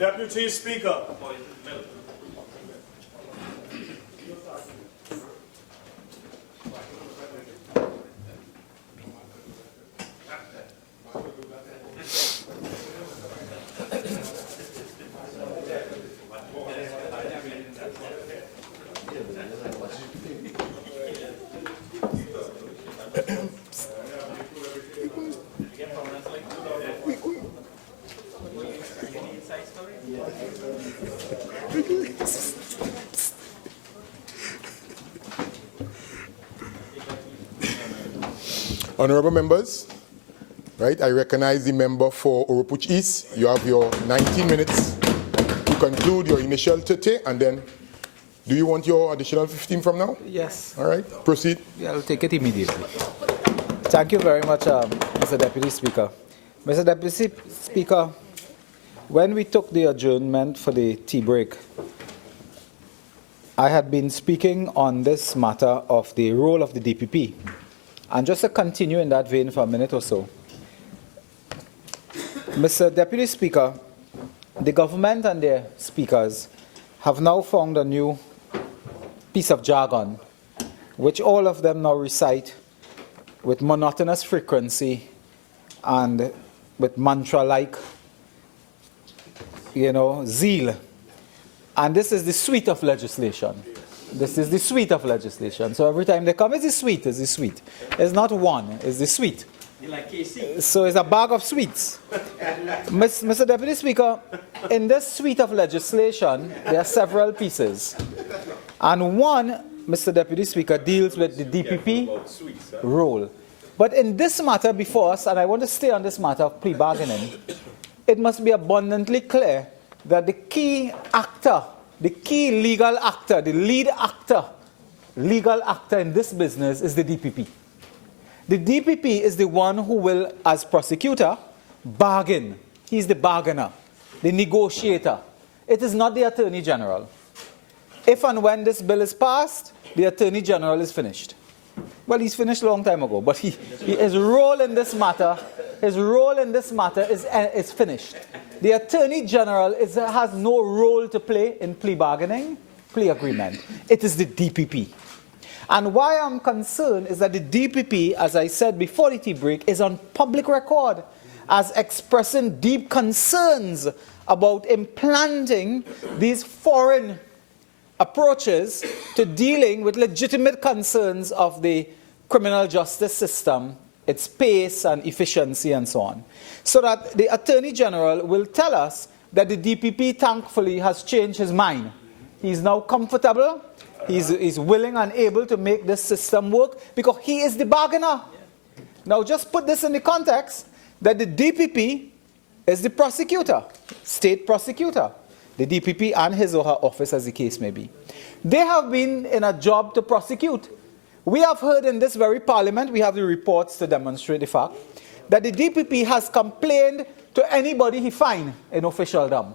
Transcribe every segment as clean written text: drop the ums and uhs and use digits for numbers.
Deputy Speaker. Honorable members, right, I recognize the member for Oropouche East. You have your 19 minutes to conclude your initial 30, and then do you want your additional 15 from now? Yes. All right, proceed. Yeah, I'll take it immediately. Thank you very much, Mr. Deputy Speaker. Mr. Deputy Speaker, when we took the adjournment for the tea break, I had been speaking on this matter of the role of the DPP. And just to continue in that vein for a minute or so, Mr. Deputy Speaker, the government and their speakers have now found a new piece of jargon, which all of them now recite with monotonous frequency and with mantra-like, zeal. And this is the suite of legislation. This is the suite of legislation. So every time they come, it's the suite, it's the suite. It's not one, it's the suite. You like KC? So it's a bag of sweets. Mr. Deputy Speaker, in this suite of legislation, there are several pieces. And one, Mr. Deputy Speaker, deals with the DPP role. But in this matter before us, and I want to stay on this matter of plea bargaining, it must be abundantly clear that the key actor, the key legal actor, the lead actor, legal actor in this business is the DPP. The DPP is the one who will, as prosecutor, bargain. He's the bargainer, the negotiator. It is not the Attorney General. If and when this bill is passed, the Attorney General is finished. Well, he's finished a long time ago, but his role in this matter, is finished. The Attorney General has no role to play in plea bargaining, plea agreement. It is the DPP. And why I'm concerned is that the DPP, as I said before the tea break, is on public record as expressing deep concerns about implanting these foreign approaches to dealing with legitimate concerns of the criminal justice system, its pace and efficiency and so on. So that the Attorney General will tell us that the DPP thankfully has changed his mind. He's now comfortable, he's willing and able to make this system work because he is the bargainer. Now just put this in the context that the DPP is the prosecutor, state prosecutor. The DPP and his or her office, as the case may be. They have been in a job to prosecute. We have heard in this very parliament, we have the reports to demonstrate the fact, that the DPP has complained to anybody he finds in officialdom.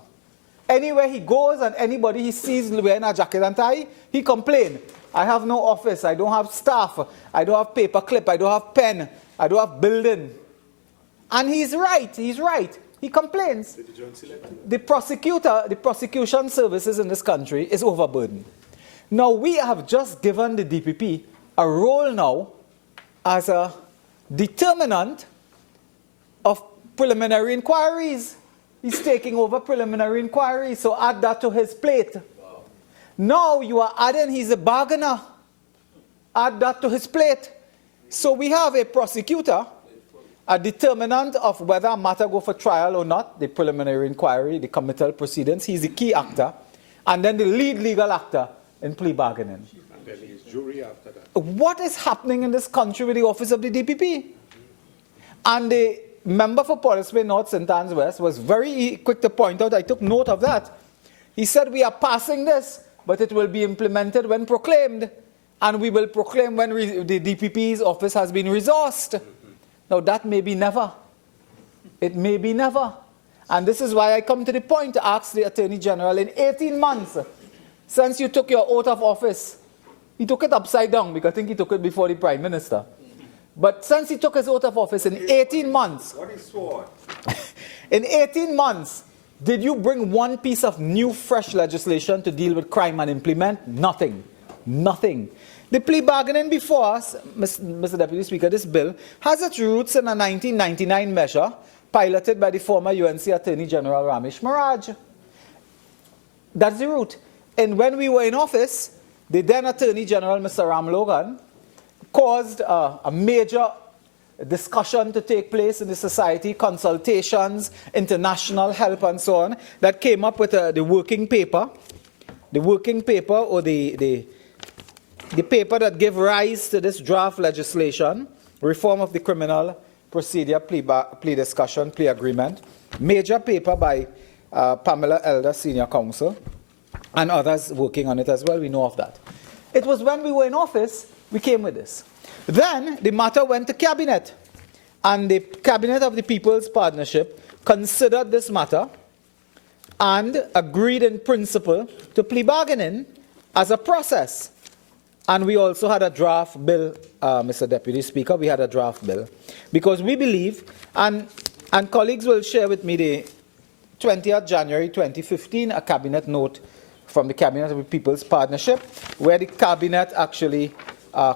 Anywhere he goes and anybody he sees wearing a jacket and tie, he complains. I have no office, I don't have staff, I don't have paper clip, I don't have pen, I don't have building. And he's right. He complains. The prosecution services in this country is overburdened. Now, we have just given the DPP a role now as a determinant of preliminary inquiries. He's taking over preliminary inquiries, so add that to his plate. Wow. Now you are adding he's a bargainer. Add that to his plate. So we have a prosecutor, a determinant of whether a matter go for trial or not, the preliminary inquiry, the committal proceedings. He's the key actor. And then the lead legal actor in plea bargaining. And then his jury after that. What is happening in this country with the office of the DPP? And the member for Portsmouth North, St. Anne's West was very quick to point out, I took note of that. He said, we are passing this, but it will be implemented when proclaimed. And we will proclaim when the DPP's office has been resourced. Now, that may be never. It may be never. And this is why I come to the point to ask the Attorney General, in 18 months, since you took your oath of office, he took it upside down, because I think he took it before the Prime Minister. But since he took his oath of office in 18 months, What is sword? in 18 months, Did you bring one piece of new, fresh legislation to deal with crime and implement? Nothing. Nothing. The plea bargaining before us, Mr. Deputy Speaker, this bill has its roots in a 1999 measure piloted by the former UNC Attorney General Ramesh Maharaj. That's the root. And when we were in office, the then Attorney General, Mr. Ram Logan, caused a major discussion to take place in the society, consultations, international help, and so on, that came up with the working paper. The working paper, or the paper that gave rise to this draft legislation, Reform of the Criminal Procedure Plea Discussion, Plea Agreement, major paper by Pamela Elder, Senior Counsel, and others working on it as well. We know of that. It was when we were in office, we came with this. Then the matter went to Cabinet, and the Cabinet of the People's Partnership considered this matter and agreed in principle to plea bargaining as a process. And we also had a draft bill, Mr. Deputy Speaker, we had a draft bill. Because we believe, and colleagues will share with me the 20th January 2015, a Cabinet note from the Cabinet of the People's Partnership, where the Cabinet actually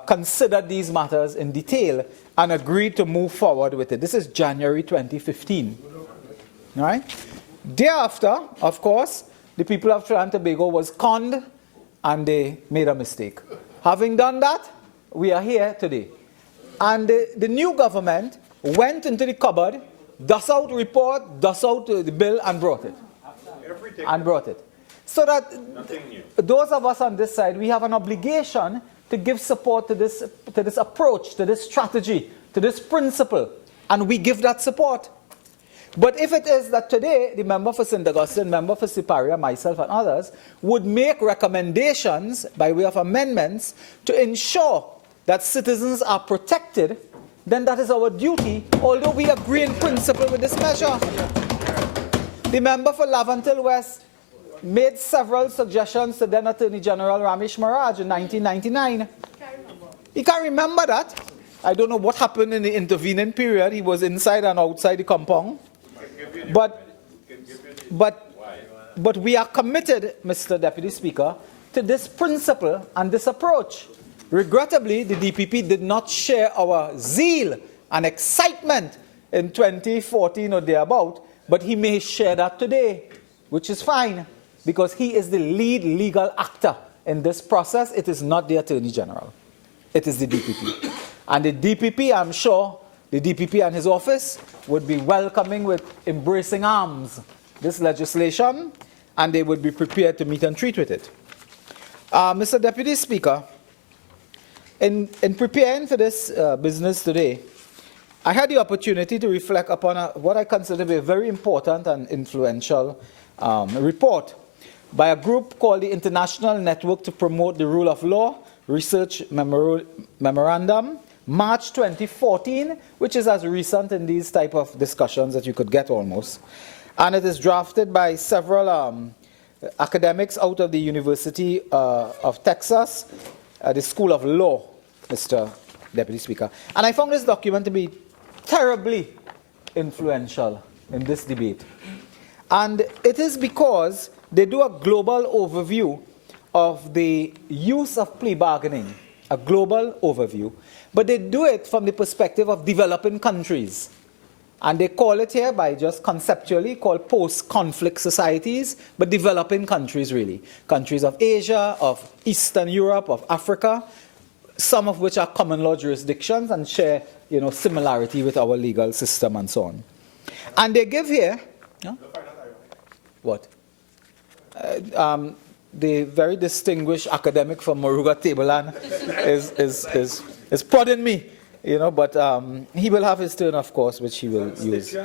considered these matters in detail and agreed to move forward with it. This is January 2015. All right? Thereafter, of course, the people of Trinidad and Tobago was conned and they made a mistake. Having done that, we are here today. And the new government went into the cupboard, dust out report, dust out the bill, and brought it. Everything. And brought it. So that those of us on this side, we have an obligation to give support to this approach, to this strategy, to this principle. And we give that support. But if it is that today, the member for St. Augustine, member for Siparia, myself and others, would make recommendations by way of amendments to ensure that citizens are protected, then that is our duty, although we agree in principle with this measure. The member for Lavantil West made several suggestions to then Attorney General Ramesh Maharaj in 1999. He can't remember that. I don't know what happened in the intervening period. He was inside and outside the compound. But we are committed, Mr. Deputy Speaker, to this principle and this approach. Regrettably, the DPP did not share our zeal and excitement in 2014 or thereabout, but he may share that today, which is fine, because he is the lead legal actor in this process. It is not the Attorney General. It is the DPP. And the DPP, I'm sure, the DPP and his office would be welcoming with embracing arms this legislation, and they would be prepared to meet and treat with it. Mr. Deputy Speaker, in preparing for this business today, I had the opportunity to reflect upon what I consider to be a very important and influential report by a group called the International Network to Promote the Rule of Law Research Memorandum, March 2014, which is as recent in these type of discussions that you could get almost. And it is drafted by several academics out of the University of Texas, the School of Law, Mr. Deputy Speaker. And I found this document to be terribly influential in this debate. And it is because they do a global overview of the use of plea bargaining, a global overview. But they do it from the perspective of developing countries. And they call it here, by just conceptually, called post-conflict societies, but developing countries really. Countries of Asia, of Eastern Europe, of Africa, some of which are common law jurisdictions and share, similarity with our legal system and so on. And they give here, what? The very distinguished academic from Moruga, Tableland, is prodding me, but he will have his turn, of course, which he will use.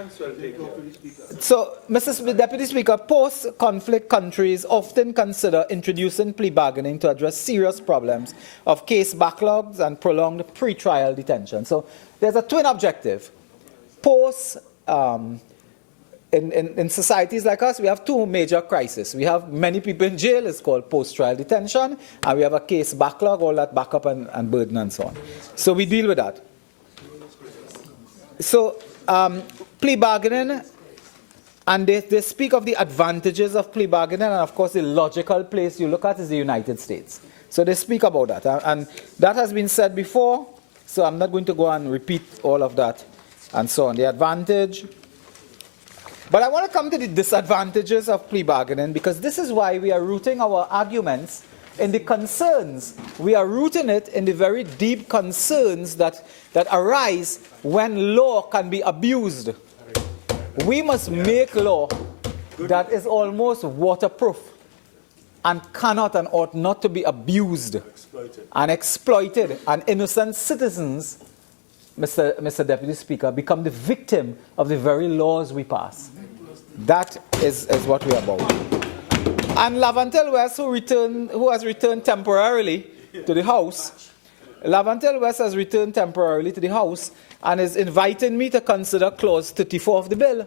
So, Mr. Deputy Speaker, post-conflict countries often consider introducing plea bargaining to address serious problems of case backlogs and prolonged pre-trial detention. So, there's a twin objective. In societies like us, we have two major crises. We have many people in jail, it's called post-trial detention, and we have a case backlog, all that backup and burden and so on. So we deal with that. So plea bargaining And they speak of the advantages of plea bargaining, and of course the logical place you look at is the United States. So they speak about that, and that has been said before, so I'm not going to go and repeat all of that and so on. The advantage. But I want to come to the disadvantages of plea bargaining, because this is why we are rooting our arguments in the concerns. We are rooting it in the very deep concerns that arise when law can be abused. We must make law that is almost waterproof and cannot and ought not to be abused and exploited, and innocent citizens, Mr. Deputy Speaker, become the victim of the very laws we pass. That is what we are about. And Lavantel West, who has returned temporarily to the House, Lavantel West has returned temporarily to the House and is inviting me to consider Clause 34 of the bill,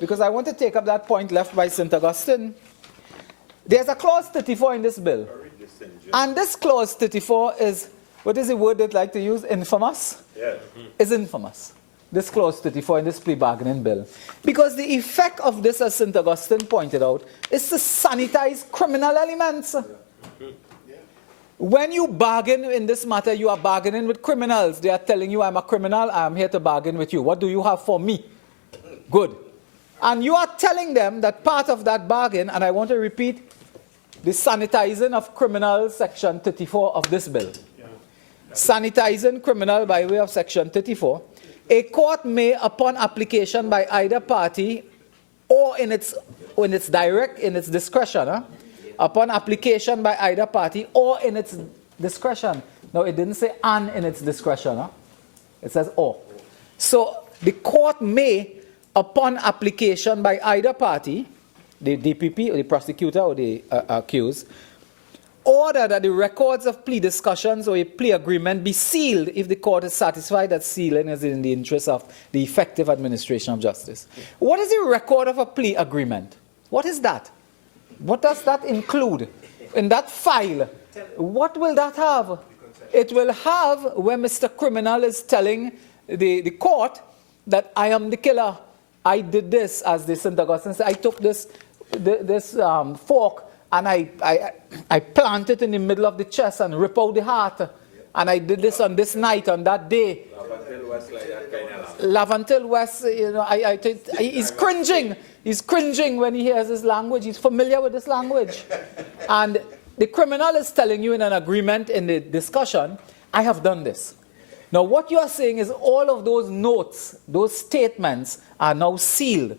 because I want to take up that point left by St. Augustine. There's a Clause 34 in this bill. And this Clause 34 is, what is the word they'd like to use? Infamous? Yeah. Is infamous. This Clause 34 in this plea bargaining bill. Because the effect of this, as St. Augustine pointed out, is to sanitize criminal elements. When you bargain in this matter, you are bargaining with criminals. They are telling you, I'm a criminal, I'm here to bargain with you. What do you have for me? Good. And you are telling them that part of that bargain, and I want to repeat, the sanitizing of criminal, section 34 of this bill. Sanitizing criminal by way of section 34. A court may, upon application by either party or in its discretion, upon application by either party or in its discretion. Now, it didn't say and in its discretion. It says or. So, the court may, upon application by either party, the DPP or the prosecutor or the accused, order that the records of plea discussions or a plea agreement be sealed if the court is satisfied that sealing is in the interest of the effective administration of justice. What is the record of a plea agreement? What is that? What does that include? In that file, what will that have? It will have where Mr. Criminal is telling the court that I am the killer. I did this, as the St. Augustine said. I took this fork and I planted it in the middle of the chest and ripped out the heart. And I did this on this night, on that day. Lavantel West, you know, he's cringing. He's cringing when he hears this language. He's familiar with this language. And the criminal is telling you in an agreement in the discussion, I have done this. Now, what you are saying is all of those notes, those statements are now sealed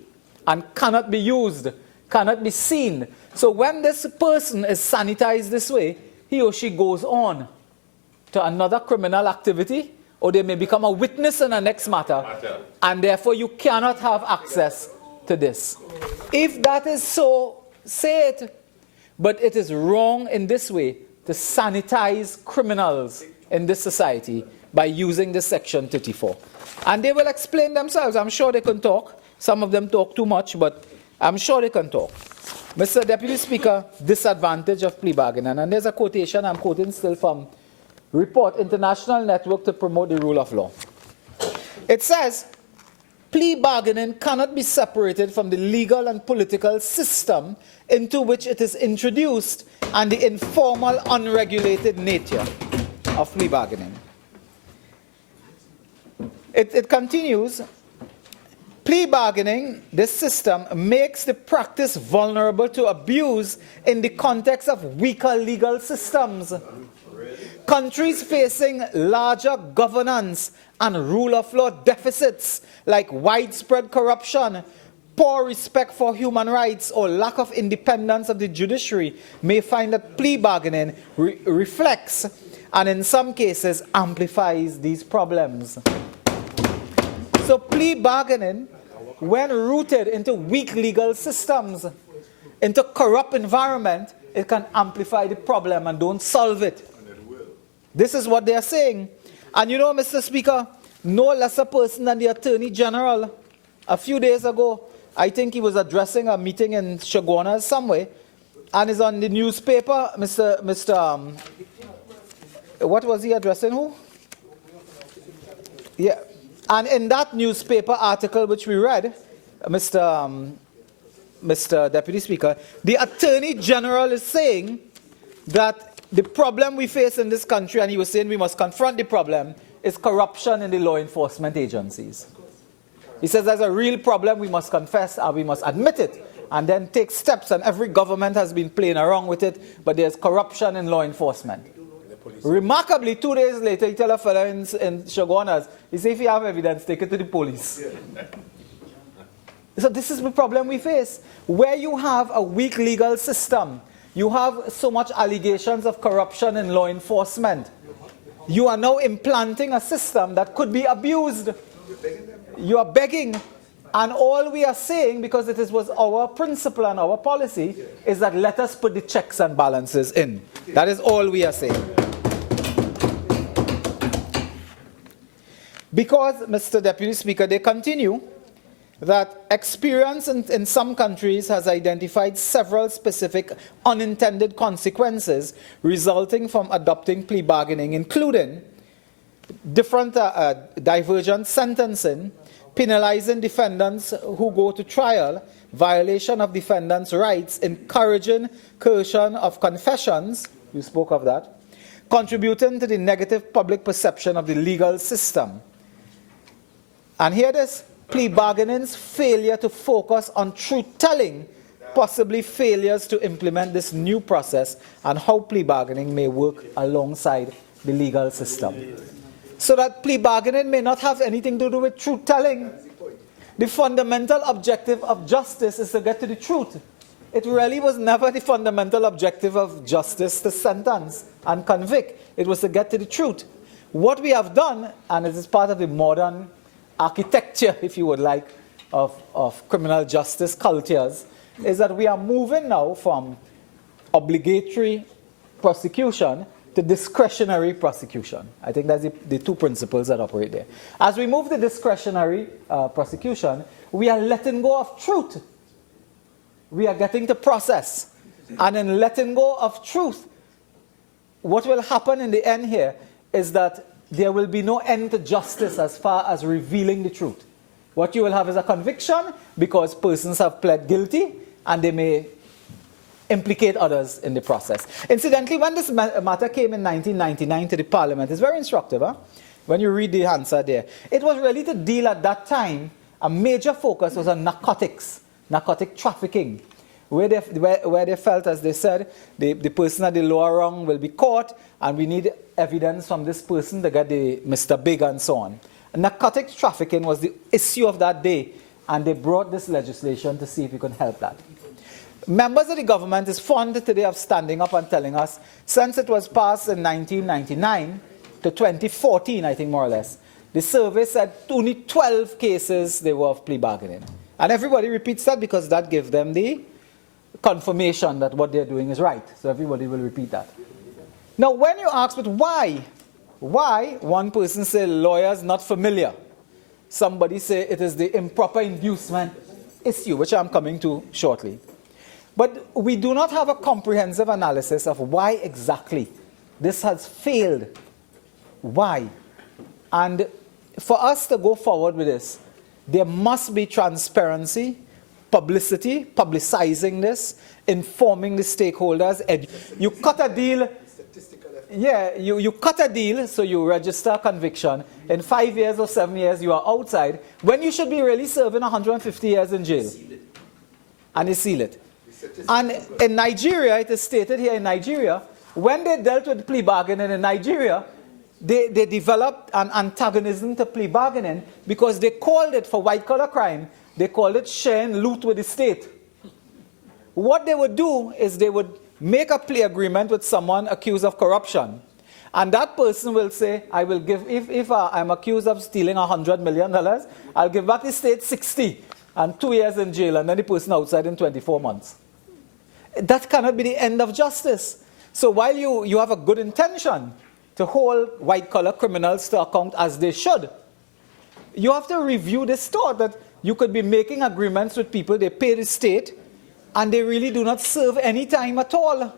and cannot be used, cannot be seen. So when this person is sanitized this way, he or she goes on to another criminal activity, or they may become a witness in the next matter, and therefore you cannot have access to this. If that is so, say it. But it is wrong in this way to sanitize criminals in this society by using this section 34. And they will explain themselves. I'm sure they can talk. Some of them talk too much, but I'm sure they can talk. Mr. Deputy Speaker, disadvantage of plea bargaining. And there's a quotation, I'm quoting still from Report, International Network to Promote the Rule of Law. It says, plea bargaining cannot be separated from the legal and political system into which it is introduced and the informal, unregulated nature of plea bargaining. It continues, plea bargaining, this system, makes the practice vulnerable to abuse in the context of weaker legal systems. Countries facing larger governance and rule of law deficits, like widespread corruption, poor respect for human rights, or lack of independence of the judiciary, may find that plea bargaining reflects and in some cases amplifies these problems. So plea bargaining, when rooted into weak legal systems, into corrupt environment, it can amplify the problem and don't solve it. This is what they are saying. And you know, Mr. Speaker, no lesser person than the Attorney General, a few days ago, I think he was addressing a meeting in Shagwana somewhere, and is on the newspaper, what was he addressing, who? Yeah. And in that newspaper article which we read, Mr. Mr. Deputy Speaker, the Attorney General is saying that the problem we face in this country, and he was saying we must confront the problem, is corruption in the law enforcement agencies. He says there's a real problem, we must confess and we must admit it, and then take steps, and every government has been playing around with it, but there's corruption in law enforcement. Remarkably, 2 days later, he tell a fellow in Shogunas, he said, if you have evidence, take it to the police. So this is the problem we face. Where you have a weak legal system, you have so much allegations of corruption in law enforcement, you are now implanting a system that could be abused. You are begging. And all we are saying, because it was our principle and our policy, is that let us put the checks and balances in. That is all we are saying. Because, Mr. Deputy Speaker, they continue that experience in some countries has identified several specific unintended consequences resulting from adopting plea bargaining, including different divergent sentencing, penalizing defendants who go to trial, violation of defendants' rights, encouraging coercion of confessions, you spoke of that, contributing to the negative public perception of the legal system. And here it is, plea bargaining's failure to focus on truth-telling, possibly failures to implement this new process and how plea bargaining may work alongside the legal system. So that plea bargaining may not have anything to do with truth-telling. The fundamental objective of justice is to get to the truth. It really was never the fundamental objective of justice to sentence and convict. It was to get to the truth. What we have done, and it is part of the modern architecture, if you would like, of criminal justice cultures, is that we are moving now from obligatory prosecution to discretionary prosecution. I think that's the two principles that operate there. As we move to discretionary prosecution, we are letting go of truth. We are getting to process. And in letting go of truth, what will happen in the end here is that there will be no end to justice as far as revealing the truth. What you will have is a conviction because persons have pled guilty and they may implicate others in the process. Incidentally, when this matter came in 1999 to the Parliament, it's very instructive, huh? When you read the answer there. It was really to deal at that time, a major focus was on narcotics, narcotic trafficking, where they felt, as they said, the person at the lower rung will be caught and we need evidence from this person to get the Mr. Big and so on. Narcotics trafficking was the issue of that day, and they brought this legislation to see if we could help that. Members of the government is fond today of standing up and telling us, since it was passed in 1999 to 2014, I think more or less, the survey said only 12 cases they were of plea bargaining. And everybody repeats that because that gives them the confirmation that what they're doing is right. So everybody will repeat that. Now, when you ask, but why? Why? One person say lawyers not familiar. Somebody say it is the improper inducement issue, which I'm coming to shortly. But we do not have a comprehensive analysis of why exactly this has failed. Why? And for us to go forward with this, there must be transparency, publicity, publicizing this, informing the stakeholders. You cut a deal. Yeah, you cut a deal, so you register a conviction. In 5 years or 7 years, you are outside, when you should be really serving 150 years in jail. And you seal it. And in Nigeria, it is stated here in Nigeria, when they dealt with plea bargaining in Nigeria, they developed an antagonism to plea bargaining because they called it, for white-collar crime, they called it sharing loot with the state. What they would do is they would make a plea agreement with someone accused of corruption. And that person will say, I will give, if I'm accused of stealing $100 million, I'll give back the state 60 and 2 years in jail, and then the person outside in 24 months. That cannot be the end of justice. So while you have a good intention to hold white-collar criminals to account as they should, you have to review this thought that you could be making agreements with people, they pay the state, and they really do not serve any time at all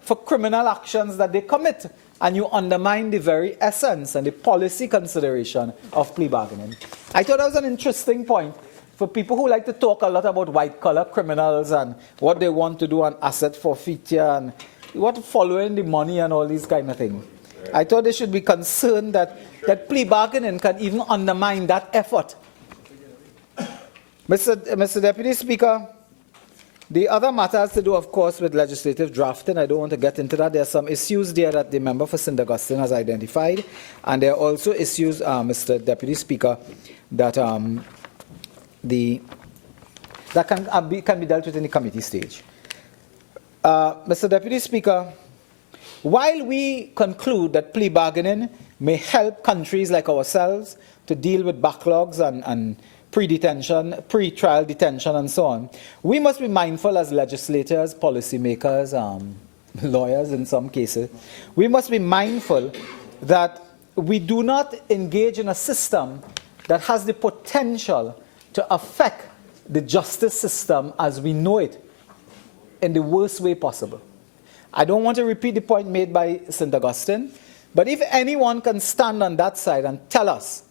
for criminal actions that they commit. And you undermine the very essence and the policy consideration of plea bargaining. I thought that was an interesting point. for people who like to talk a lot about white-collar criminals and what they want to do on asset forfeiture and what following the money and all these kind of things. I thought they should be concerned that plea bargaining can even undermine that effort. Mr. Deputy Speaker, the other matter has to do, of course, with legislative drafting. I don't want to get into that. There are some issues there that the member for St. Augustine has identified, and there are also issues, Mr. Deputy Speaker, that can be dealt with in the committee stage. Mr. Deputy Speaker, while we conclude that plea bargaining may help countries like ourselves to deal with backlogs and pre-detention, pre-trial detention and so on, we must be mindful as legislators, policymakers, lawyers in some cases, we must be mindful that we do not engage in a system that has the potential to affect the justice system as we know it in the worst way possible. I don't want to repeat the point made by St. Augustine, but if anyone can stand on that side and tell us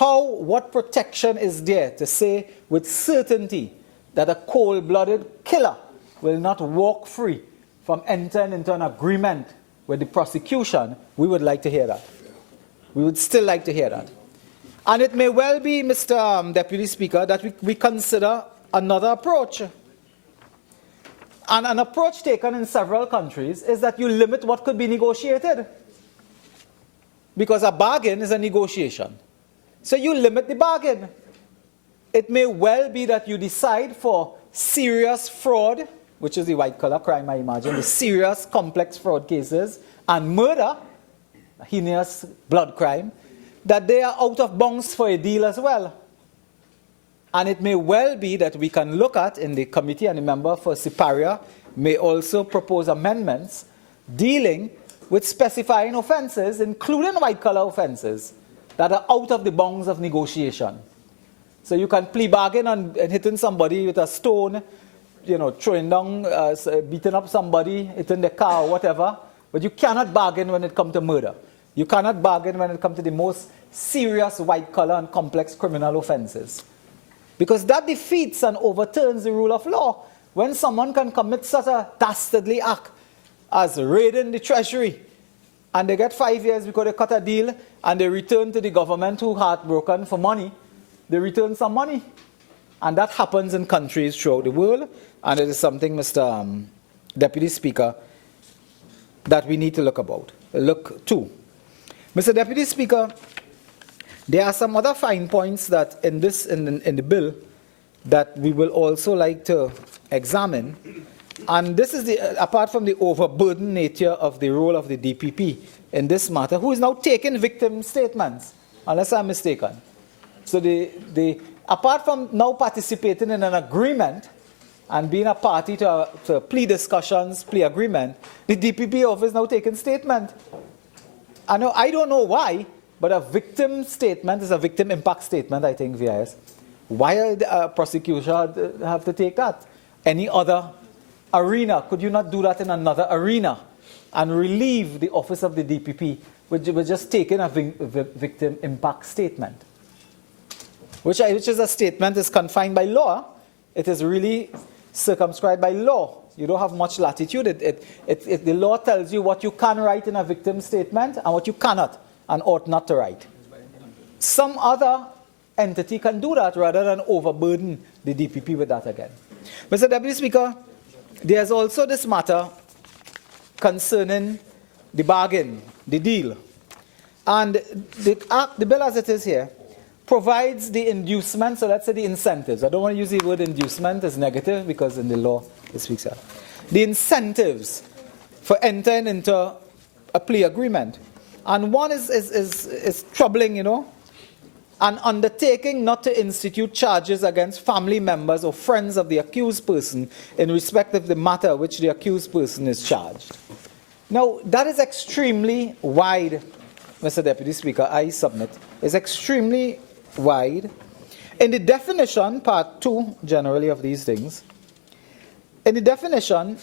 what protection is there to say with certainty that a cold-blooded killer will not walk free from entering into an agreement with the prosecution, we would like to hear that. We would still like to hear that. And it may well be, Mr. Deputy Speaker, that we consider another approach. And an approach taken in several countries is that you limit what could be negotiated. Because a bargain is a negotiation. So you limit the bargain. It may well be that you decide for serious fraud, which is the white-collar crime, I imagine, the serious, complex fraud cases, and murder, a heinous blood crime, that they are out of bounds for a deal as well. And it may well be that we can look at, in the committee, and the member for Siparia may also propose amendments dealing with specifying offences, including white-collar offences, that are out of the bounds of negotiation. So you can plea bargain and hitting somebody with a stone, throwing down, beating up somebody, hitting the car or whatever, but you cannot bargain when it comes to murder. You cannot bargain when it comes to the most serious white-collar and complex criminal offences. Because that defeats and overturns the rule of law. When someone can commit such a dastardly act as raiding the treasury, and they get 5 years because they cut a deal, and they return to the government who heartbroken for money, they return some money. And that happens in countries throughout the world, and it is something, Mr. Deputy Speaker, that we need to look to. Mr. Deputy Speaker, there are some other fine points that in the bill that we will also like to examine. And this is apart from the overburdened nature of the role of the DPP in this matter, who is now taking victim statements, unless I'm mistaken. So apart from now participating in an agreement and being a party to plea discussions, plea agreement, the DPP office now taking statement. I don't know why, but a victim statement is a victim impact statement, I think, VIS. Why a prosecution have to take that? Any other arena? Could you not do that in another arena and relieve the office of the DPP with just taking a victim impact statement? Which is a statement is confined by law. It is really circumscribed by law. You don't have much latitude. The law tells you what you can write in a victim statement and what you cannot and ought not to write. Some other entity can do that rather than overburden the DPP with that again. Mr. Deputy Speaker, there's also this matter concerning the bargain, the deal. And the bill as it is here provides the inducement, so let's say the incentives. I don't want to use the word inducement as negative because in the law it speaks out. The incentives for entering into a plea agreement. And one is troubling, an undertaking not to institute charges against family members or friends of the accused person in respect of the matter which the accused person is charged. Now, that is extremely wide, Mr. Deputy Speaker, I submit, is extremely wide. In the definition, part 2, generally, of these things, in the definition,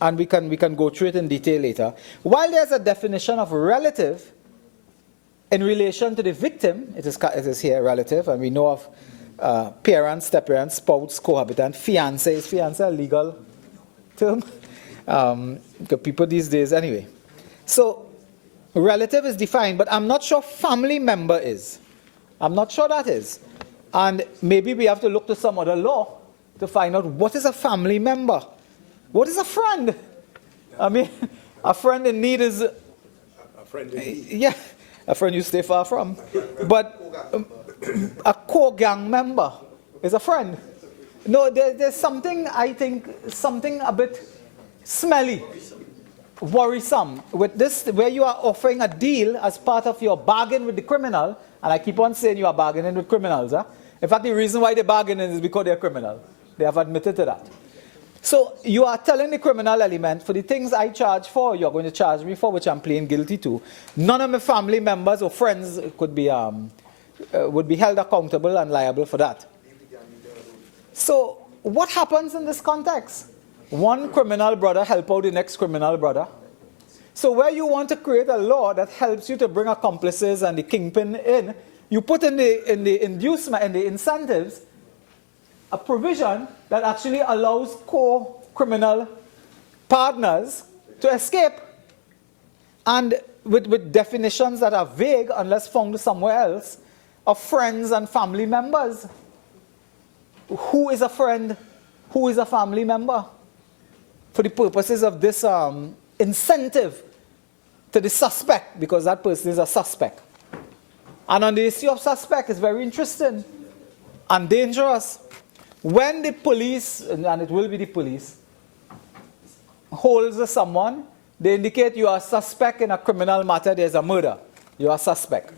and we can go through it in detail later, while there's a definition of relative in relation to the victim, it is here relative, and we know of parents, step-parents, spouse, cohabitant, fiancé. Is fiancé a legal term? Because people these days, anyway. So, relative is defined, but I'm not sure family member is. I'm not sure that is. And maybe we have to look to some other law to find out what is a family member. What is a friend? I mean, a friend in need is... A friend in need. Yeah, a friend you stay far from. But a core gang member is a friend. No, there's something, I think, something a bit smelly, worrisome with this, where you are offering a deal as part of your bargain with the criminal, and I keep on saying you are bargaining with criminals. Huh? In fact, the reason why they're bargaining is because they're criminal. They have admitted to that. So you are telling the criminal element, for the things I charge for, you're going to charge me for, which I'm pleading guilty to. None of my family members or friends could be, would be held accountable and liable for that. So what happens in this context? One criminal brother help out the next criminal brother. So where you want to create a law that helps you to bring accomplices and the kingpin in, you put in the inducement and the incentives a provision that actually allows co-criminal partners to escape, and with definitions that are vague unless found somewhere else, of friends and family members. Who is a friend? Who is a family member? For the purposes of this incentive to the suspect, because that person is a suspect. And on the issue of suspect, it's very interesting and dangerous. When the police, and it will be the police, holds someone, they indicate you are a suspect in a criminal matter, there's a murder. You are a suspect.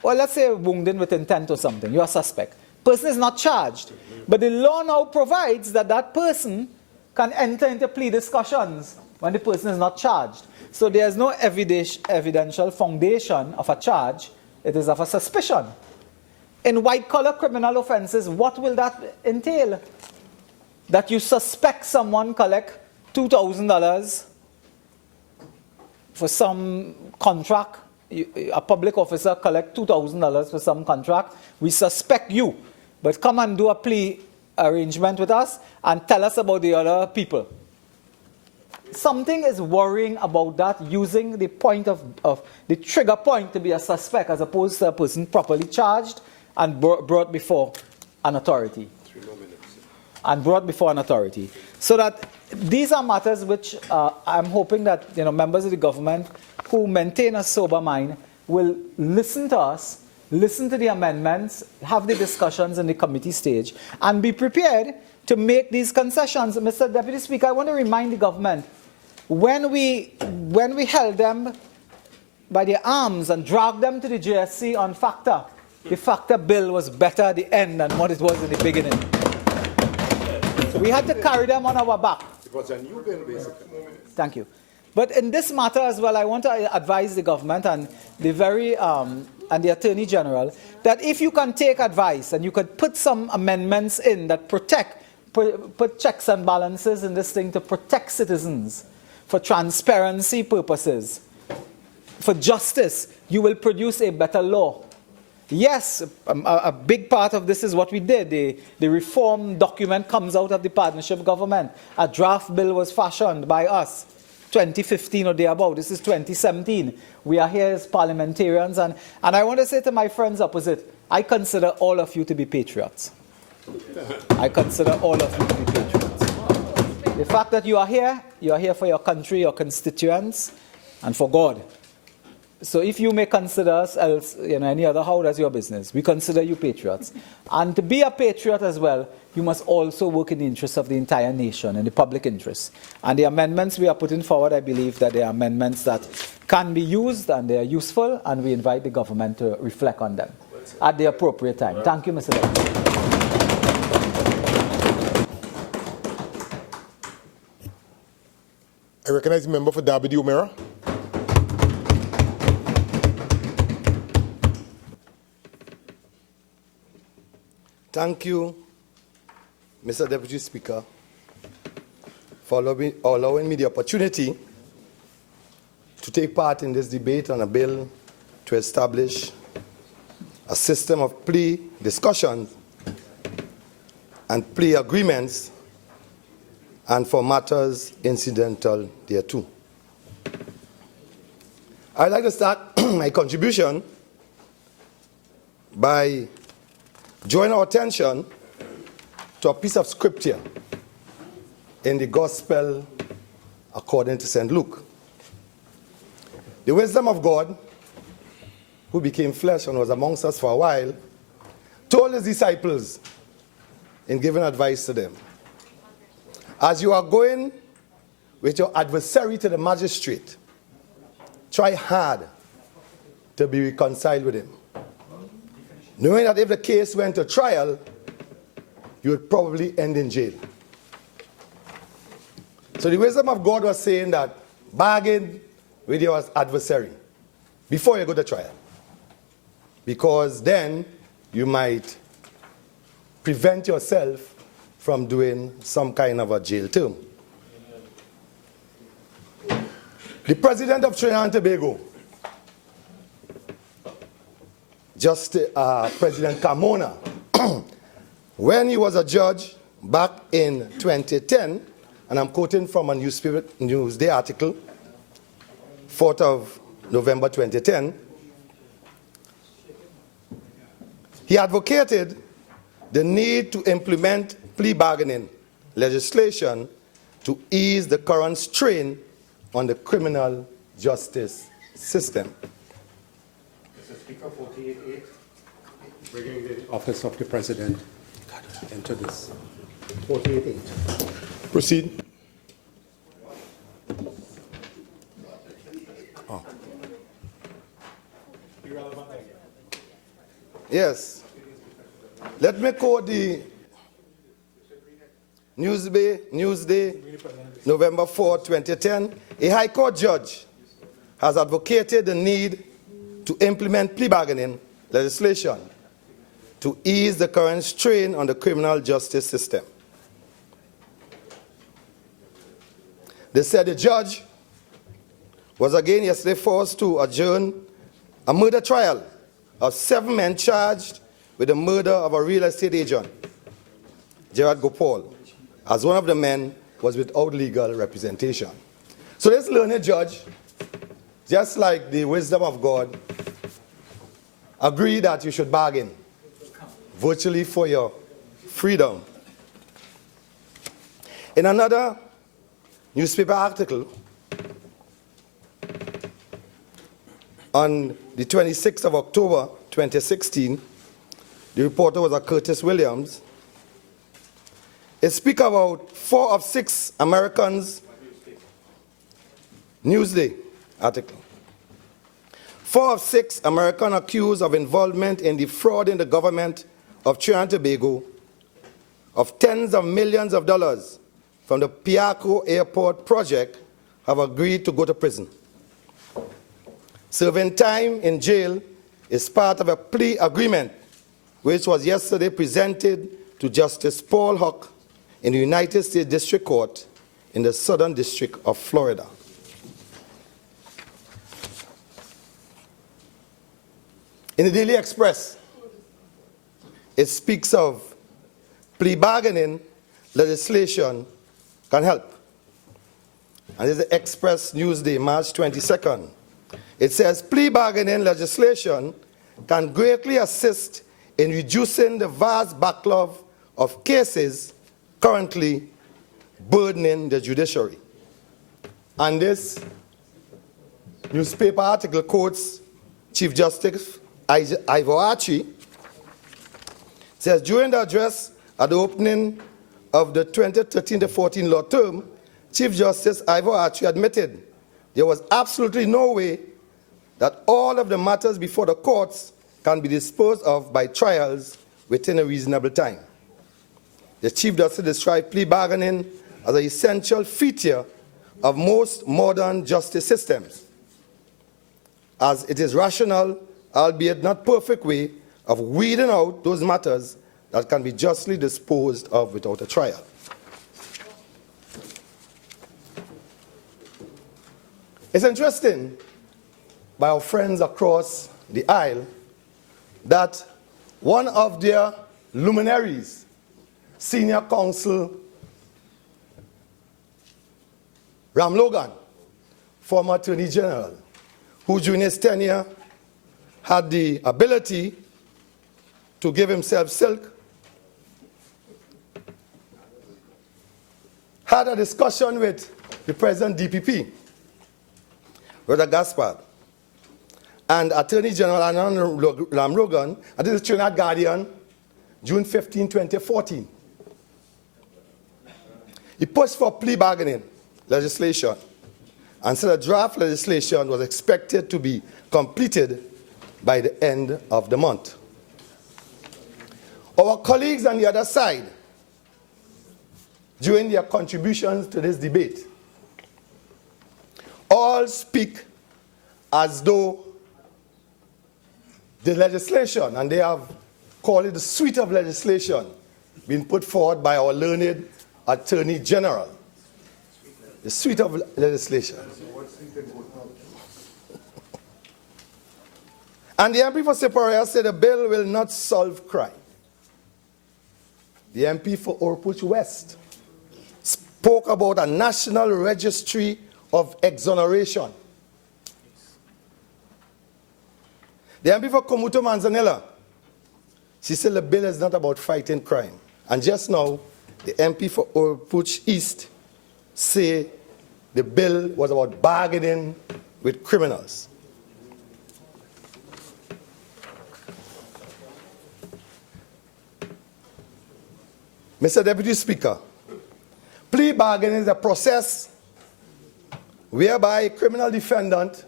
Or let's say wounded with intent or something, you are a suspect. Person is not charged. But the law now provides that that person can enter into plea discussions when the person is not charged. So there's no evidential foundation of a charge, it is of a suspicion. In white-collar criminal offenses, what will that entail? That you suspect someone collect $2,000 for some contract. A public officer collect $2,000 for some contract. We suspect you, but come and do a plea arrangement with us and tell us about the other people. Something is worrying about that, using the point of the trigger point to be a suspect as opposed to a person properly charged and brought before an authority. 3 more minutes. And brought before an authority. So that these are matters which I'm hoping that members of the government who maintain a sober mind will listen to us, listen to the amendments, have the discussions in the committee stage, and be prepared to make these concessions. Mr. Deputy Speaker, I want to remind the government, when we held them by their arms and dragged them to the JSC on FACTA, the FACTA bill was better at the end than what it was in the beginning. So we had to carry them on our back. It was a new bill, basically. Thank you. But in this matter as well, I want to advise the government and and the Attorney General that if you can take advice and you could put some amendments in that put checks and balances in this thing to protect citizens for transparency purposes, for justice, you will produce a better law. Yes, a big part of this is what we did. The reform document comes out of the partnership government. A draft bill was fashioned by us, 2015 or thereabout. This is 2017. We are here as parliamentarians. And I want to say to my friends opposite, I consider all of you to be patriots. I consider all of you to be patriots. The fact that you are here for your country, your constituents, and for God. So if you may consider us else, any other how, that's your business. We consider you patriots. And to be a patriot as well, you must also work in the interest of the entire nation, in the public interest. And the amendments we are putting forward, I believe that they are amendments that can be used and they are useful, and we invite the government to reflect on them at the appropriate time. Thank you, Mr. Deputy. I recognize the member for Derby Umera. Thank you, Mr. Deputy Speaker, for allowing me the opportunity to take part in this debate on a bill to establish a system of plea discussions and plea agreements, and for matters incidental thereto. I'd like to start my contribution by drawing our attention to a piece of scripture in the Gospel according to St. Luke. The wisdom of God, who became flesh and was amongst us for a while, told his disciples in giving advice to them, as you are going with your adversary to the magistrate, try hard to be reconciled with him, knowing that if the case went to trial, you would probably end in jail. So the wisdom of God was saying that bargain with your adversary before you go to trial, because then you might prevent yourself from doing some kind of a jail term. The president of Trinidad and Tobago, President Carmona, when he was a judge back in 2010, and I'm quoting from a Newsday article, 4th of November 2010, he advocated the need to implement plea bargaining legislation to ease the current strain on the criminal justice system. Mr. Speaker, 48.8, bringing the office of the president into this. 48.8. Proceed. Oh. Yes. Let me quote the Newsday, November 4, 2010. A High Court judge has advocated the need to implement plea bargaining legislation to ease the current strain on the criminal justice system. They said the judge was again yesterday forced to adjourn a murder trial of 7 men charged with the murder of a real estate agent, Gerard Gopal, as one of the men was without legal representation. So this learned judge, just like the wisdom of God, agreed that you should bargain virtually for your freedom. In another newspaper article on the 26th of October 2016, the reporter was a Curtis Williams. It speaks about 4 of 6 Americans, Newsday article. 4 of 6 Americans accused of involvement in defrauding the government of Trinidad and Tobago of tens of millions of dollars from the Piarco Airport project have agreed to go to prison. Serving time in jail is part of a plea agreement which was yesterday presented to Justice Paul Huck in the United States District Court in the Southern District of Florida. In the Daily Express, it speaks of plea bargaining legislation can help. And this is the Express Newsday, March 22nd. It says plea bargaining legislation can greatly assist in reducing the vast backlog of cases currently burdening the judiciary. And this newspaper article quotes Chief Justice Ivor Archie, says during the address at the opening of the 2013-14 law term, Chief Justice Ivor Archie admitted there was absolutely no way that all of the matters before the courts can be disposed of by trials within a reasonable time. The Chief Justice described plea bargaining as an essential feature of most modern justice systems, as it is rational, albeit not perfect way, of weeding out those matters that can be justly disposed of without a trial. It's interesting, by our friends across the aisle, that one of their luminaries Senior Counsel Ram Logan, former Attorney General, who during his tenure had the ability to give himself silk, had a discussion with the present DPP, Brother Gaspard, and Attorney General Ram Logan, and this is Trinidad Guardian, June 15, 2014. He pushed for plea bargaining legislation and said a draft legislation was expected to be completed by the end of the month. Our colleagues on the other side, during their contributions to this debate, all speak as though the legislation, and they have called it the suite of legislation, being put forward by our learned Attorney General. The suite of legislation. And the MP for Tewarie said the bill will not solve crime. The MP for Oropouche West spoke about a national registry of exoneration. The MP for Komuto Manzanilla, she said the bill is not about fighting crime. And just now, the MP for Oropouche East say the bill was about bargaining with criminals. Mr. Deputy Speaker, plea bargaining is a process whereby a criminal defendant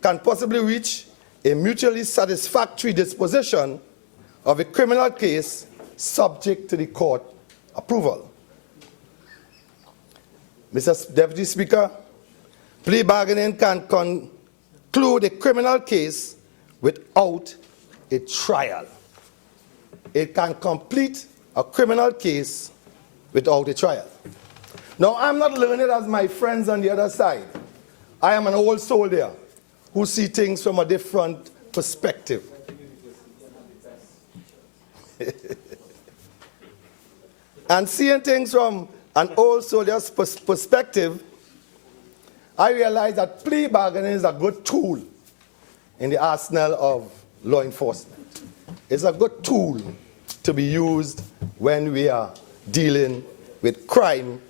can possibly reach a mutually satisfactory disposition of a criminal case subject to the court approval. Mr. Deputy Speaker, plea bargaining can conclude a criminal case without a trial. It can complete a criminal case without a trial. Now, I'm not learned as my friends on the other side. I am an old soldier who see things from a different perspective. And seeing things from an old soldier's perspective, I realize that plea bargaining is a good tool in the arsenal of law enforcement. It's a good tool to be used when we are dealing with crime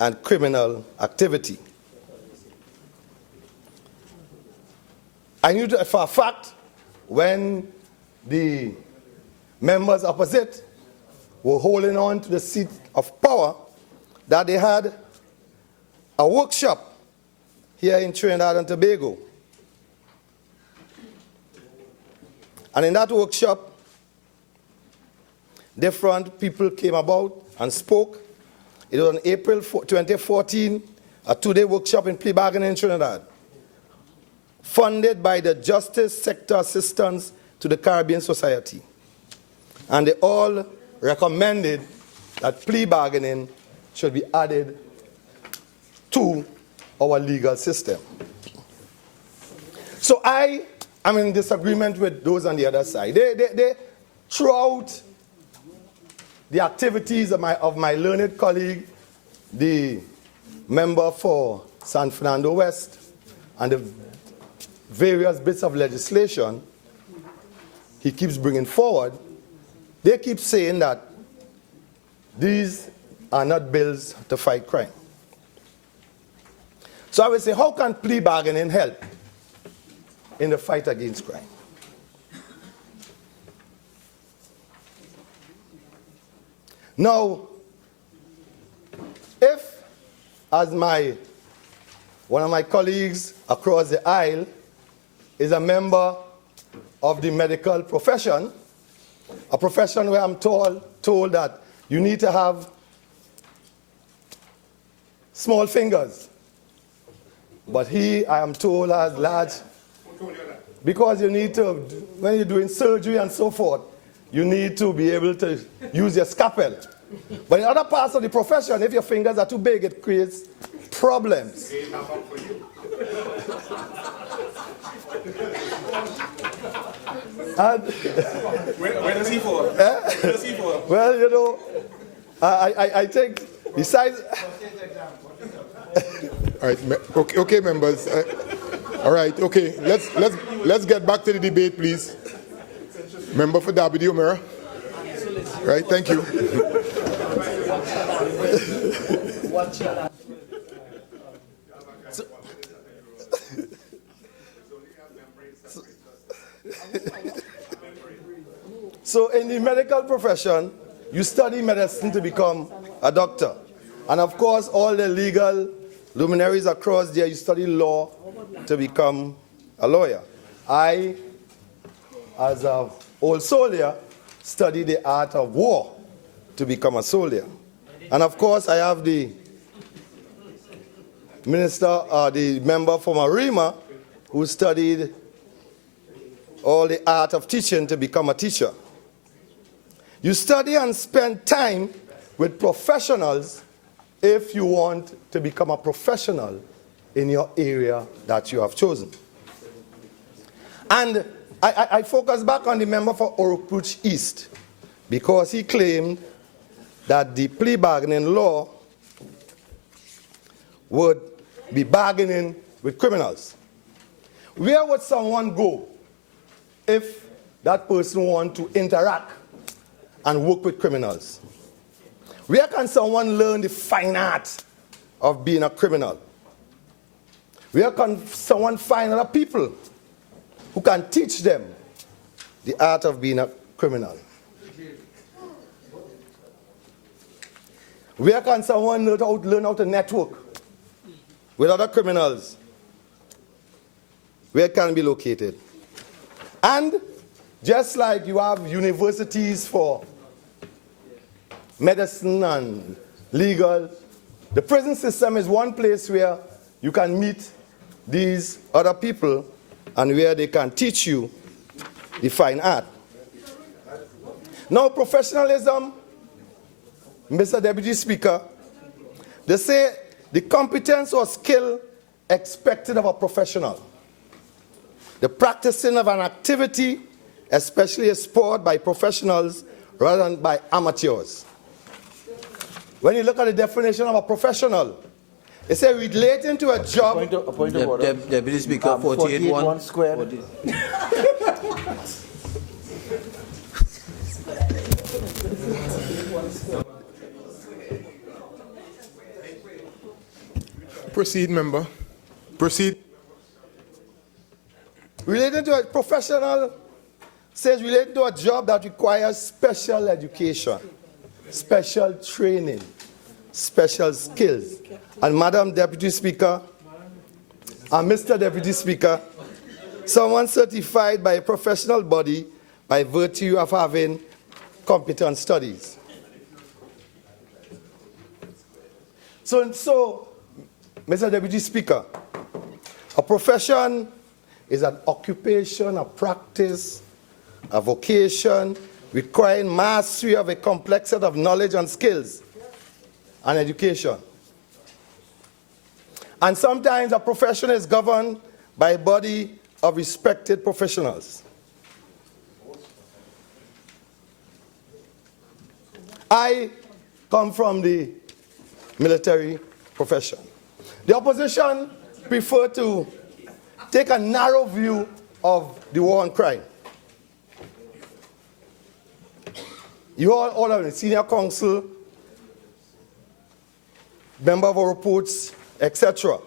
and criminal activity. I knew for a fact when the members opposite were holding on to the seat of power that they had a workshop here in Trinidad and Tobago. And in that workshop, different people came about and spoke. It was on April 2014, a two-day workshop in plea bargaining in Trinidad, funded by the Justice Sector Assistance to the Caribbean Society. And they all recommended that plea bargaining should be added to our legal system. So I am in disagreement with those on the other side. They throughout the activities of my learned colleague, the member for San Fernando West, and the various bits of legislation he keeps bringing forward, they keep saying that these are not bills to fight crime. So I would say, how can plea bargaining help in the fight against crime? Now, if, as one of my colleagues across the aisle is a member of the medical profession, a profession where I'm told that you need to have small fingers, but he, I am told, has large, because you need to, when you're doing surgery and so forth, you need to be able to use your scalpel. But in other parts of the profession, if your fingers are too big, it creates problems. And, Where does he fall? Where does he fall? well, you know, I think besides. All right, okay, members. All right, okay. Let's get back to the debate, please. Member for W, Mira. Right, thank you. So in the medical profession, you study medicine to become a doctor. And of course, all the legal luminaries across there, you study law to become a lawyer. I, as an old soldier, study the art of war to become a soldier. And of course, I have the minister, the member from Arima, who studied all the art of teaching to become a teacher. You study and spend time with professionals if you want to become a professional in your area that you have chosen. And I focus back on the member for Oropouche East because he claimed that the plea bargaining law would be bargaining with criminals. Where would someone go if that person wants to interact and work with criminals? Where can someone learn the fine art of being a criminal? Where can someone find other people who can teach them the art of being a criminal? Where can someone learn how to network with other criminals? Where can it be located? And just like you have universities for medicine and legal, the prison system is one place where you can meet these other people and where they can teach you the fine art. Now, professionalism, Mr. Deputy Speaker, they say the competence or skill expected of a professional. The practicing of an activity, especially a sport, by professionals rather than by amateurs. When you look at the definition of a professional, it says relating to a job. A point of order. Deputy Speaker, 48-1 square. Proceed, member. Proceed. Relating to a professional says relating to a job that requires special education, special training, special skills. And Madam Deputy Speaker, and Mr. Deputy Speaker, someone certified by a professional body by virtue of having competent studies. So, Mr. Deputy Speaker, a profession is an occupation, a practice, a vocation requiring mastery of a complex set of knowledge and skills and education. And sometimes a profession is governed by a body of respected professionals. I come from the military profession. The opposition prefer to take a narrow view of the war on crime. You all are in senior council, member of Oropouche, etc.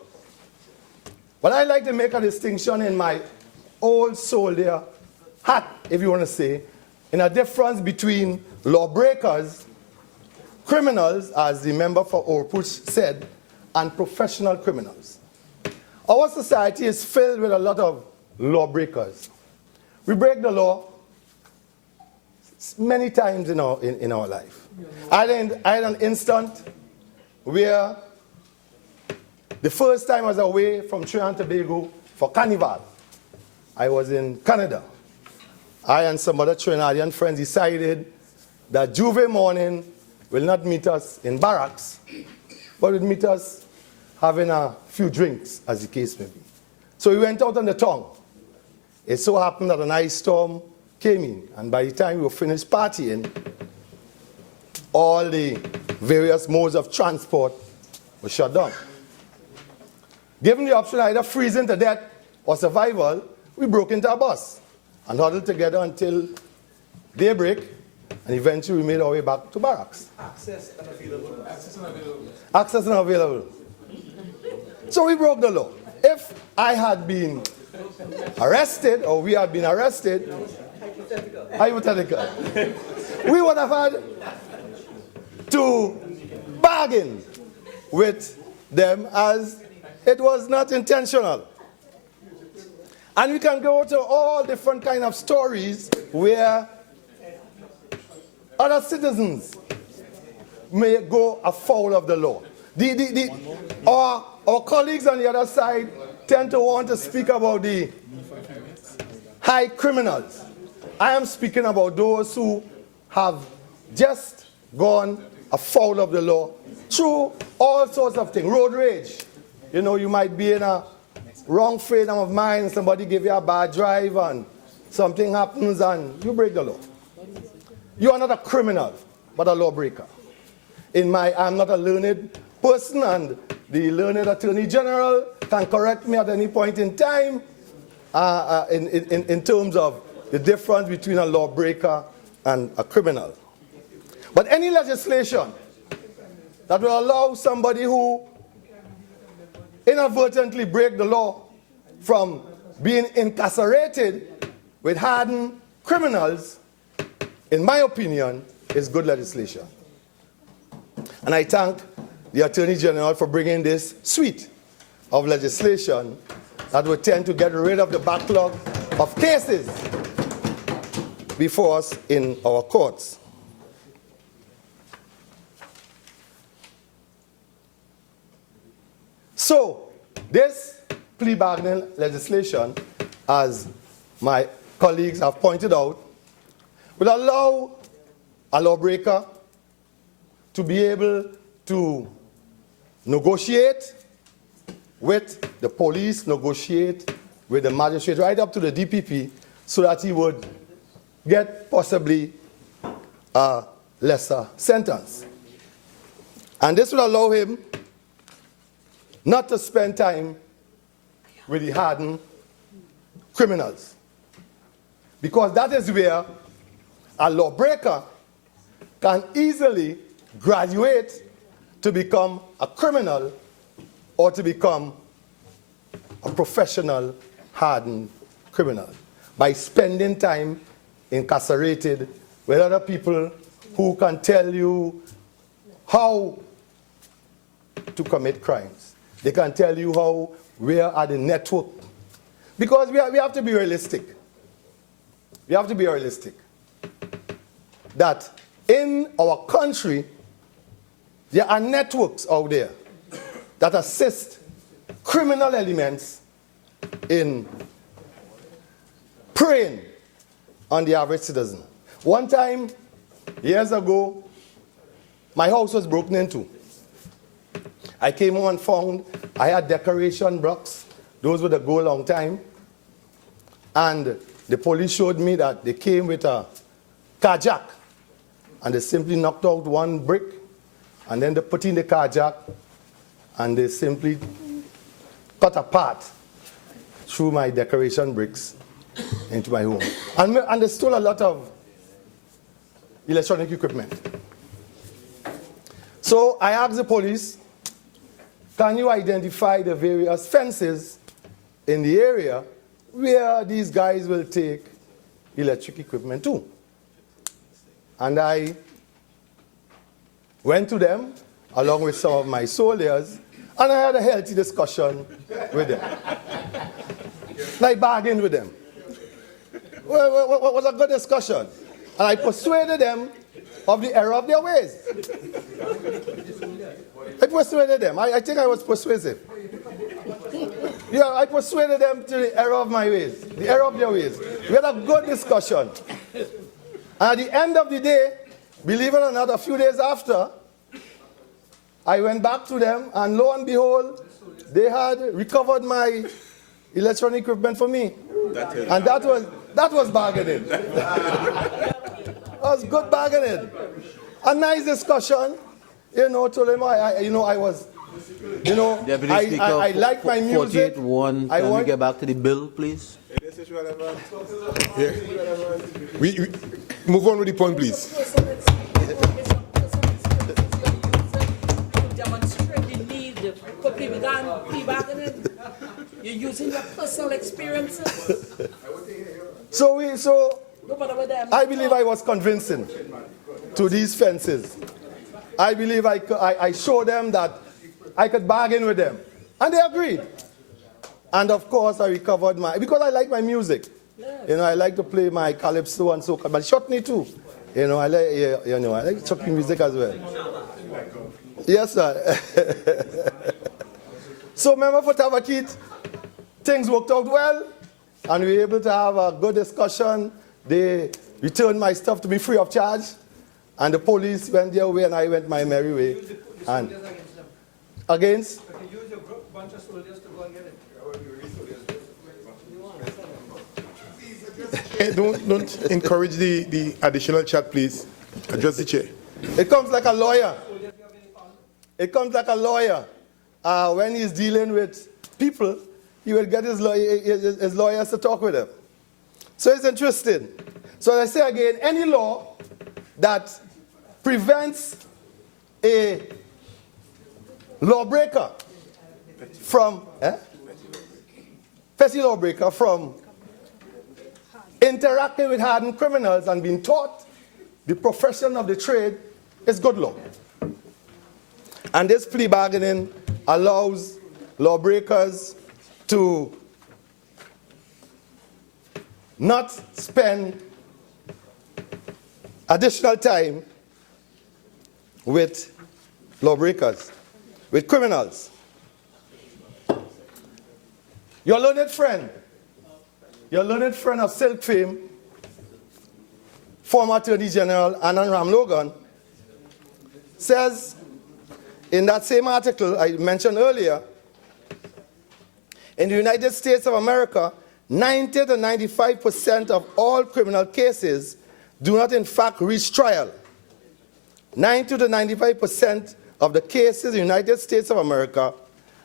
But I like to make a distinction in my old soldier hat, if you want to say, in a difference between lawbreakers, criminals, as the member for Oropouche said, and professional criminals. Our society is filled with a lot of lawbreakers. We break the law many times in our life. I had an instant where the first time I was away from Trinidad and Tobago for Carnival, I was in Canada. I and some other Trinidadian friends decided that Juve morning will not meet us in barracks, but will meet us having a few drinks, as the case may be. So we went out on the tongue. It so happened that an ice storm came in, and by the time we were finished partying, all the various modes of transport were shut down. Given the option either freezing to death or survival, we broke into a bus and huddled together until daybreak, and eventually we made our way back to barracks. Access unavailable. Access unavailable. So we broke the law. If I had been arrested, or we had been arrested, hypothetical, we would have had to bargain with them as it was not intentional. And we can go to all different kind of stories where other citizens may go afoul of the law. Our colleagues on the other side tend to want to speak about the high criminals. I am speaking about those who have just gone afoul of the law through all sorts of things. Road rage. You know, you might be in a wrong frame of mind, somebody give you a bad drive and something happens and you break the law. You are not a criminal, but a lawbreaker. I'm not a learned person, and the learned Attorney General can correct me at any point in time in terms of the difference between a lawbreaker and a criminal. But any legislation that will allow somebody who inadvertently break the law from being incarcerated with hardened criminals, in my opinion, is good legislation. And I thank the Attorney General for bringing this suite of legislation that will tend to get rid of the backlog of cases before us in our courts. So, this plea bargaining legislation, as my colleagues have pointed out, will allow a lawbreaker to be able to negotiate with the police, negotiate with the magistrate, right up to the DPP, so that he would get possibly a lesser sentence. And this will allow him not to spend time with the hardened criminals. Because that is where a lawbreaker can easily graduate to become a criminal or to become a professional hardened criminal by spending time incarcerated with other people who can tell you how to commit crimes. They can tell you where are the network. Because we have to be realistic. We have to be realistic. That in our country, there are networks out there that assist criminal elements in preying on the average citizen. One time, years ago, my house was broken into. I came home and found I had decoration blocks. Those would go a long time. And the police showed me that they came with a car jack. And they simply knocked out one brick. And then they put in the car jack. And they simply cut apart through my decoration bricks into my home. And they stole a lot of electronic equipment. So I asked the police, can you identify the various fences in the area where these guys will take electric equipment to? And I went to them, along with some of my soldiers, and I had a healthy discussion with them. And I bargained with them. Well, it was a good discussion. And I persuaded them of the error of their ways. I persuaded them. I think I was persuasive. Yeah, I persuaded them to the error of my ways, the error of their ways. We had a good discussion. And at the end of the day, believe it or not, a few days after, I went back to them, and lo and behold, they had recovered my electronic equipment for me. And that was bargaining. That was good bargaining. A nice discussion. Told him I was, Deputy Speaker, I like my music. 48-1. Can we get back to the bill, please? Yeah. We move on with the point, please. Demonstrate the need for plea bargaining. You're using your personal experiences. So No matter what them. I believe I was convincing to these fences. I believe I showed them that I could bargain with them. And they agreed. And of course, I recovered because I like my music. Yes. I like to play my calypso and soca, but chutney too. I like chutney music as well. Yes, sir. So remember for Tabatit, things worked out well, and we were able to have a good discussion. They returned my stuff to me free of charge, and the police went their way, and I went my merry way. And against? You use a bunch of soldiers to go and get it. Hey, don't encourage the additional chat, please. Address the chair. It comes like a lawyer. It comes like a lawyer. When he's dealing with people, he will get his lawyers to talk with him. So it's interesting. So as I say again, any law that prevents a lawbreaker from, petty lawbreaker from interacting with hardened criminals and being taught the profession of the trade is good law. And this plea bargaining allows lawbreakers to not spend additional time with lawbreakers, with criminals. Your learned friend of Silk fame, former Attorney General Anand Ram Logan, says in that same article I mentioned earlier, in the United States of America, 90 to 95% of all criminal cases do not in fact reach trial. 90 to 95% of the cases in the United States of America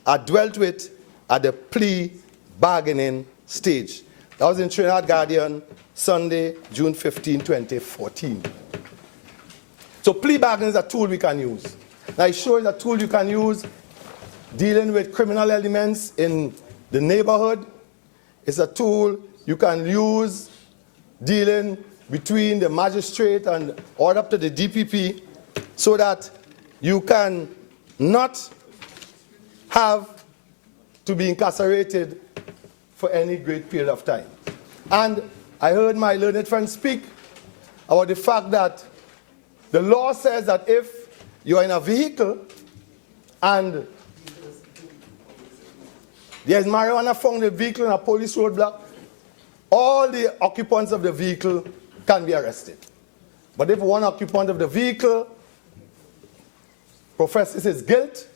are dealt with at the plea bargaining stage. That was in Trinidad Guardian, Sunday, June 15, 2014. So plea bargaining is a tool we can use. Now, it shows a tool you can use dealing with criminal elements in the neighborhood. It's a tool you can use dealing between the magistrate and or up to the DPP so that you can not have to be incarcerated for any great period of time. And I heard my learned friend speak about the fact that the law says that if you're in a vehicle and there's marijuana found in the vehicle in a police roadblock, all the occupants of the vehicle can be arrested. But if one occupant of the vehicle professes his guilt,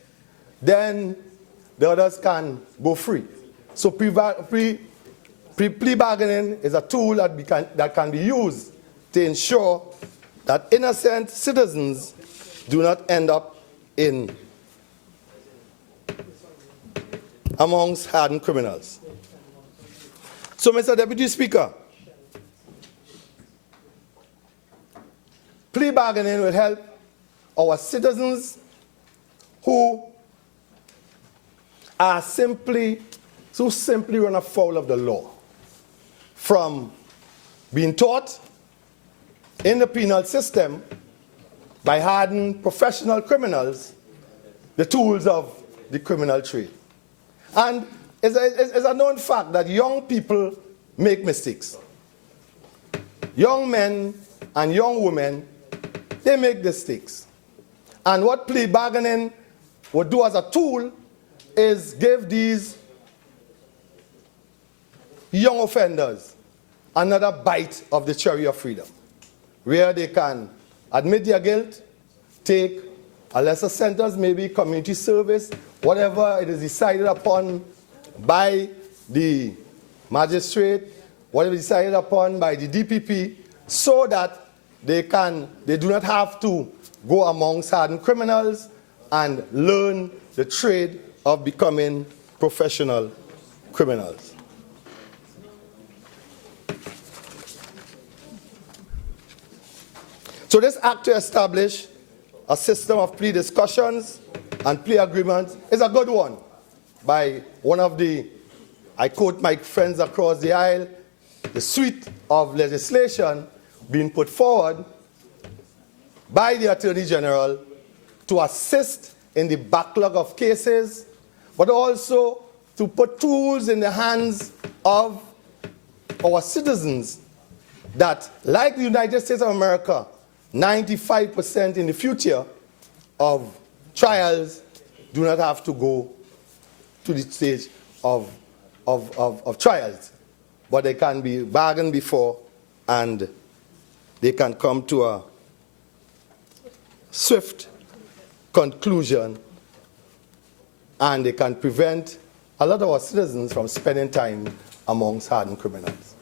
then the others can go free. So plea bargaining is a tool that can be used to ensure that innocent citizens do not end up in amongst hardened criminals. So, Mr. Deputy Speaker, plea bargaining will help our citizens who are simply run afoul of the law from being taught in the penal system by hardened professional criminals the tools of the criminal trade. And it's a known fact that young people make mistakes. Young men and young women, they make mistakes. And what plea bargaining would do as a tool is give these young offenders another bite of the cherry of freedom, where they can admit their guilt, take a lesser sentence, maybe community service, whatever it is decided upon by the magistrate, whatever is decided upon by the DPP, so that they do not have to go amongst hardened criminals and learn the trade of becoming professional criminals. So this act to establish a system of plea discussions and plea agreements is a good one by one of the, I quote my friends across the aisle, the suite of legislation being put forward by the Attorney General to assist in the backlog of cases, but also to put tools in the hands of our citizens that, like the United States of America, 95% in the future of trials do not have to go to the stage of trials, but they can be bargained before and they can come to a swift conclusion, and they can prevent a lot of our citizens from spending time amongst hardened criminals.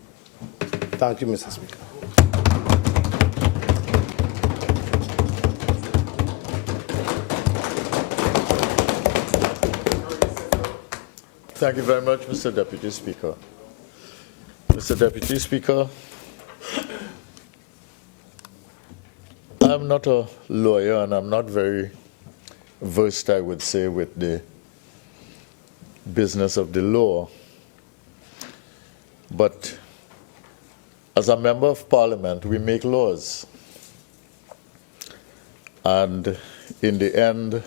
Thank you, Mr. Speaker. Thank you very much, Mr. Deputy Speaker. Mr. Deputy Speaker, I'm not a lawyer and I'm not very versed, I would say, with the business of the law. But as a member of Parliament, we make laws. And in the end,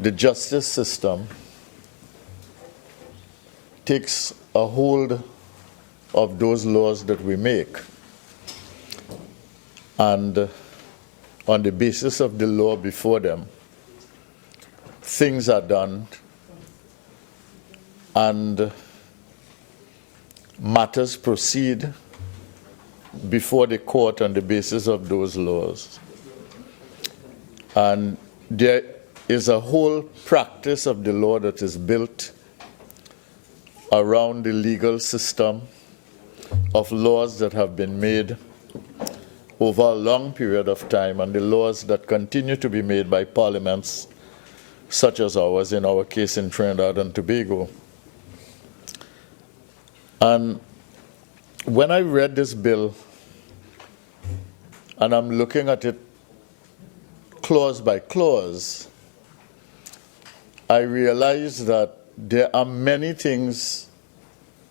the justice system takes a hold of those laws that we make. And on the basis of the law before them, things are done and matters proceed before the court on the basis of those laws. And there is a whole practice of the law that is built around the legal system of laws that have been made over a long period of time, and the laws that continue to be made by parliaments such as ours, in our case in Trinidad and Tobago. And when I read this bill, and I'm looking at it clause by clause, I realized that there are many things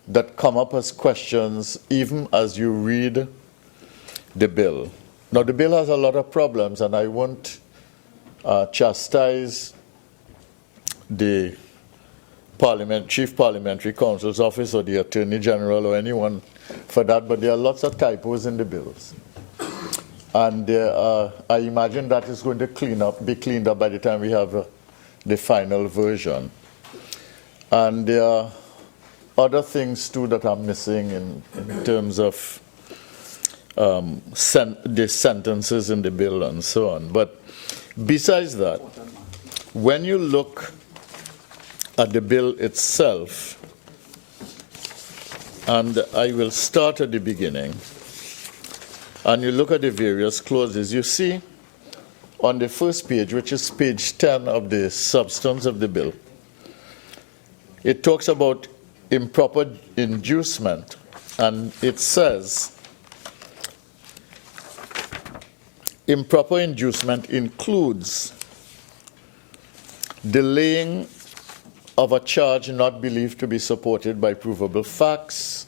that come up as questions even as you read the bill. Now, the bill has a lot of problems, and I won't chastise the Chief Parliamentary Counsel's Office or the Attorney General or anyone for that, but there are lots of typos in the bills. And I imagine that is going to be cleaned up by the time we have the final version. And there are other things too that are missing in terms of the sentences in the bill and so on. But besides that, when you look at the bill itself, and I will start at the beginning, and you look at the various clauses, you see on the first page, which is page 10 of the substance of the bill, it talks about improper inducement, and it says, improper inducement includes delaying of a charge not believed to be supported by provable facts,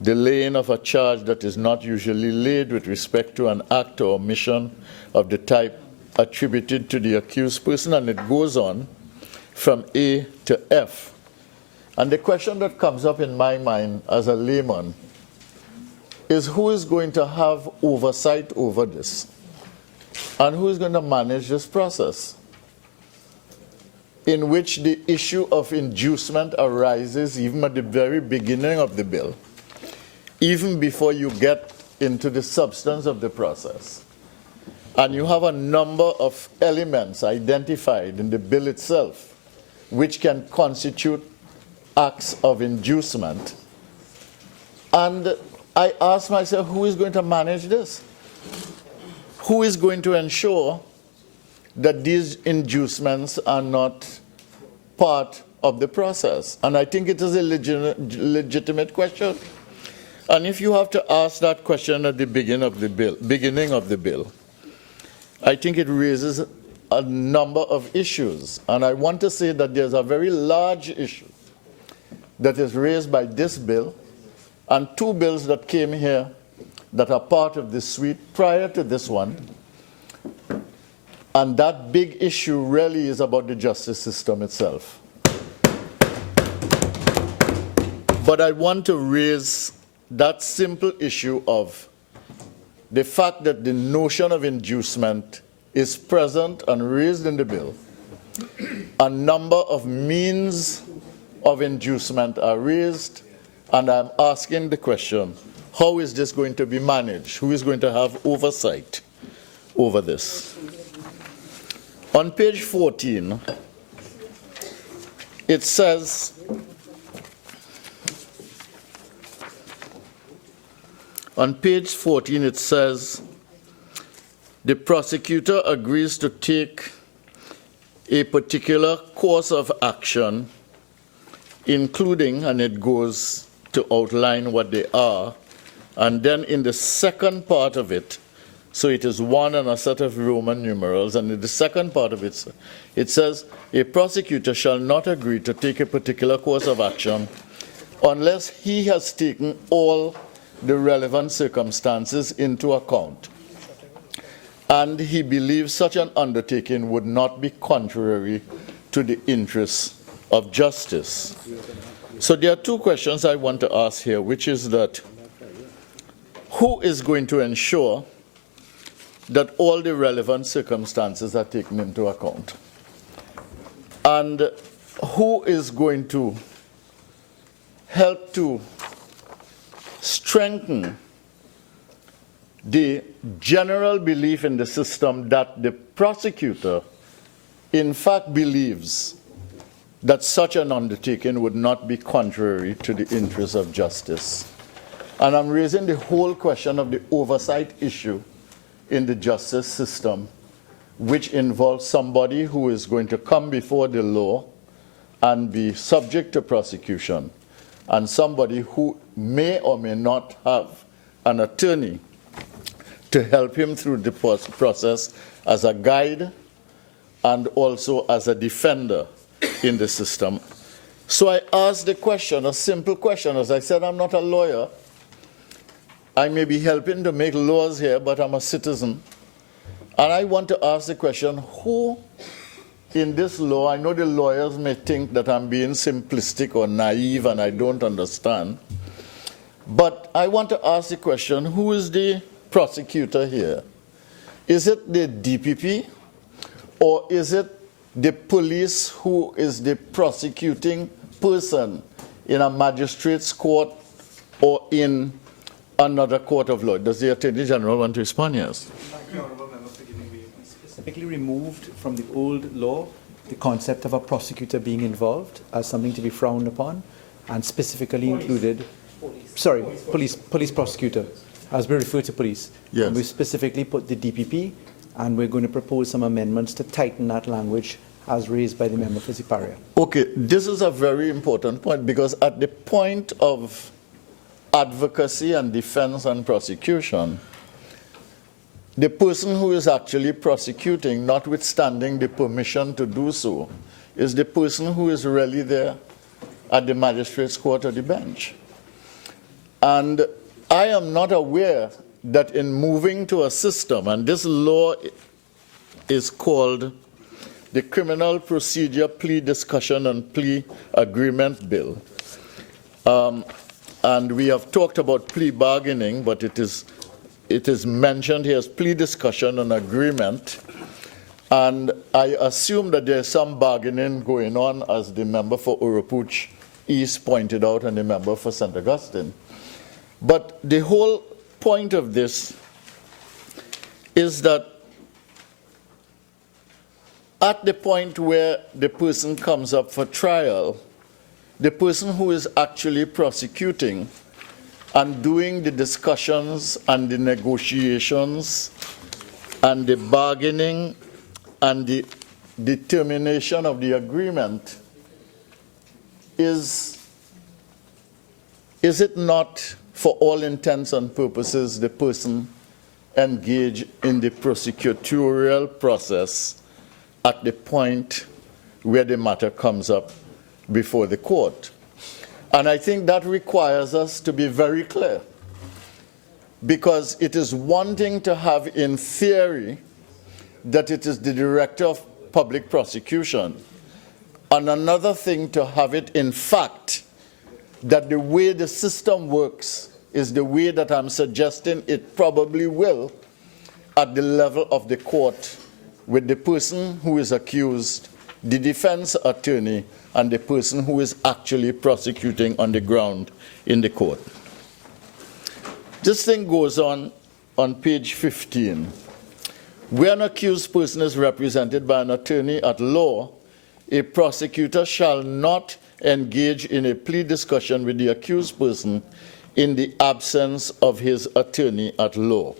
delaying of a charge that is not usually laid with respect to an act or omission of the type attributed to the accused person, and it goes on from A to F. And the question that comes up in my mind as a layman is who is going to have oversight over this? And who is going to manage this process in which the issue of inducement arises even at the very beginning of the bill, even before you get into the substance of the process? and you have a number of elements identified in the bill itself which can constitute acts of inducement. And I ask myself, who is going to manage this? Who is going to ensure that these inducements are not part of the process? And I think it is a legitimate question. And if you have to ask that question at the beginning of the bill, I think it raises a number of issues. And I want to say that there's a very large issue that is raised by this bill and two bills that came here that are part of the suite prior to this one. And that big issue really is about the justice system itself. But I want to raise that simple issue of the fact that the notion of inducement is present and raised in the bill. A number of means of inducement are raised, and I'm asking the question, how is this going to be managed? Who is going to have oversight over this? On page 14, it says, the prosecutor agrees to take a particular course of action, including, and it goes to outline what they are, and then in the second part of it, so it is one and a set of Roman numerals, and in the second part of it, it says, a prosecutor shall not agree to take a particular course of action unless he has taken all the relevant circumstances into account, and he believes such an undertaking would not be contrary to the interests of justice. So there are two questions I want to ask here, which is that who is going to ensure that all the relevant circumstances are taken into account? And who is going to help to strengthen the general belief in the system that the prosecutor in fact believes that such an undertaking would not be contrary to the interests of justice? And I'm raising the whole question of the oversight issue in the justice system, which involves somebody who is going to come before the law and be subject to prosecution, and somebody who may or may not have an attorney to help him through the process as a guide and also as a defender in the system. So I asked the question, a simple question. As I said, I'm not a lawyer. I may be helping to make laws here, but I'm a citizen. And I want to ask the question, who in this law, I know the lawyers may think that I'm being simplistic or naive and I don't understand, but I want to ask the question, who is the prosecutor here? Is it the DPP, or is it the police who is the prosecuting person in a magistrate's court or in another court of law? Does the Attorney General want to respond? Yes. Thank you, Honourable Member, for giving me. We specifically removed from the old law the concept of a prosecutor being involved as something to be frowned upon, and specifically included, police prosecutor, as we refer to police. Yes. And we specifically put the DPP, and we're going to propose some amendments to tighten that language as raised by the member for Ziparia. Okay, this is a very important point, because at the point of advocacy and defense and prosecution, the person who is actually prosecuting, notwithstanding the permission to do so, is the person who is really there at the magistrate's court or the bench. And I am not aware that in moving to a system, and this law is called the Criminal Procedure Plea Discussion and Plea Agreement Bill. And we have talked about plea bargaining, but it is mentioned here as plea discussion and agreement. And I assume that there's some bargaining going on, as the member for Oropouche East pointed out and the member for St. Augustine. But the whole point of this is that at the point where the person comes up for trial, the person who is actually prosecuting and doing the discussions and the negotiations and the bargaining and the determination of the agreement is it not, for all intents and purposes, the person engaged in the prosecutorial process at the point where the matter comes up before the court? And I think that requires us to be very clear, because it is one thing to have in theory that it is the director of public prosecution, and another thing to have it in fact that the way the system works is the way that I'm suggesting it probably will at the level of the court, with the person who is accused, the defense attorney, and the person who is actually prosecuting on the ground in the court. This thing goes on page 15. Where an accused person is represented by an attorney at law, a prosecutor shall not engage in a plea discussion with the accused person in the absence of his attorney at law.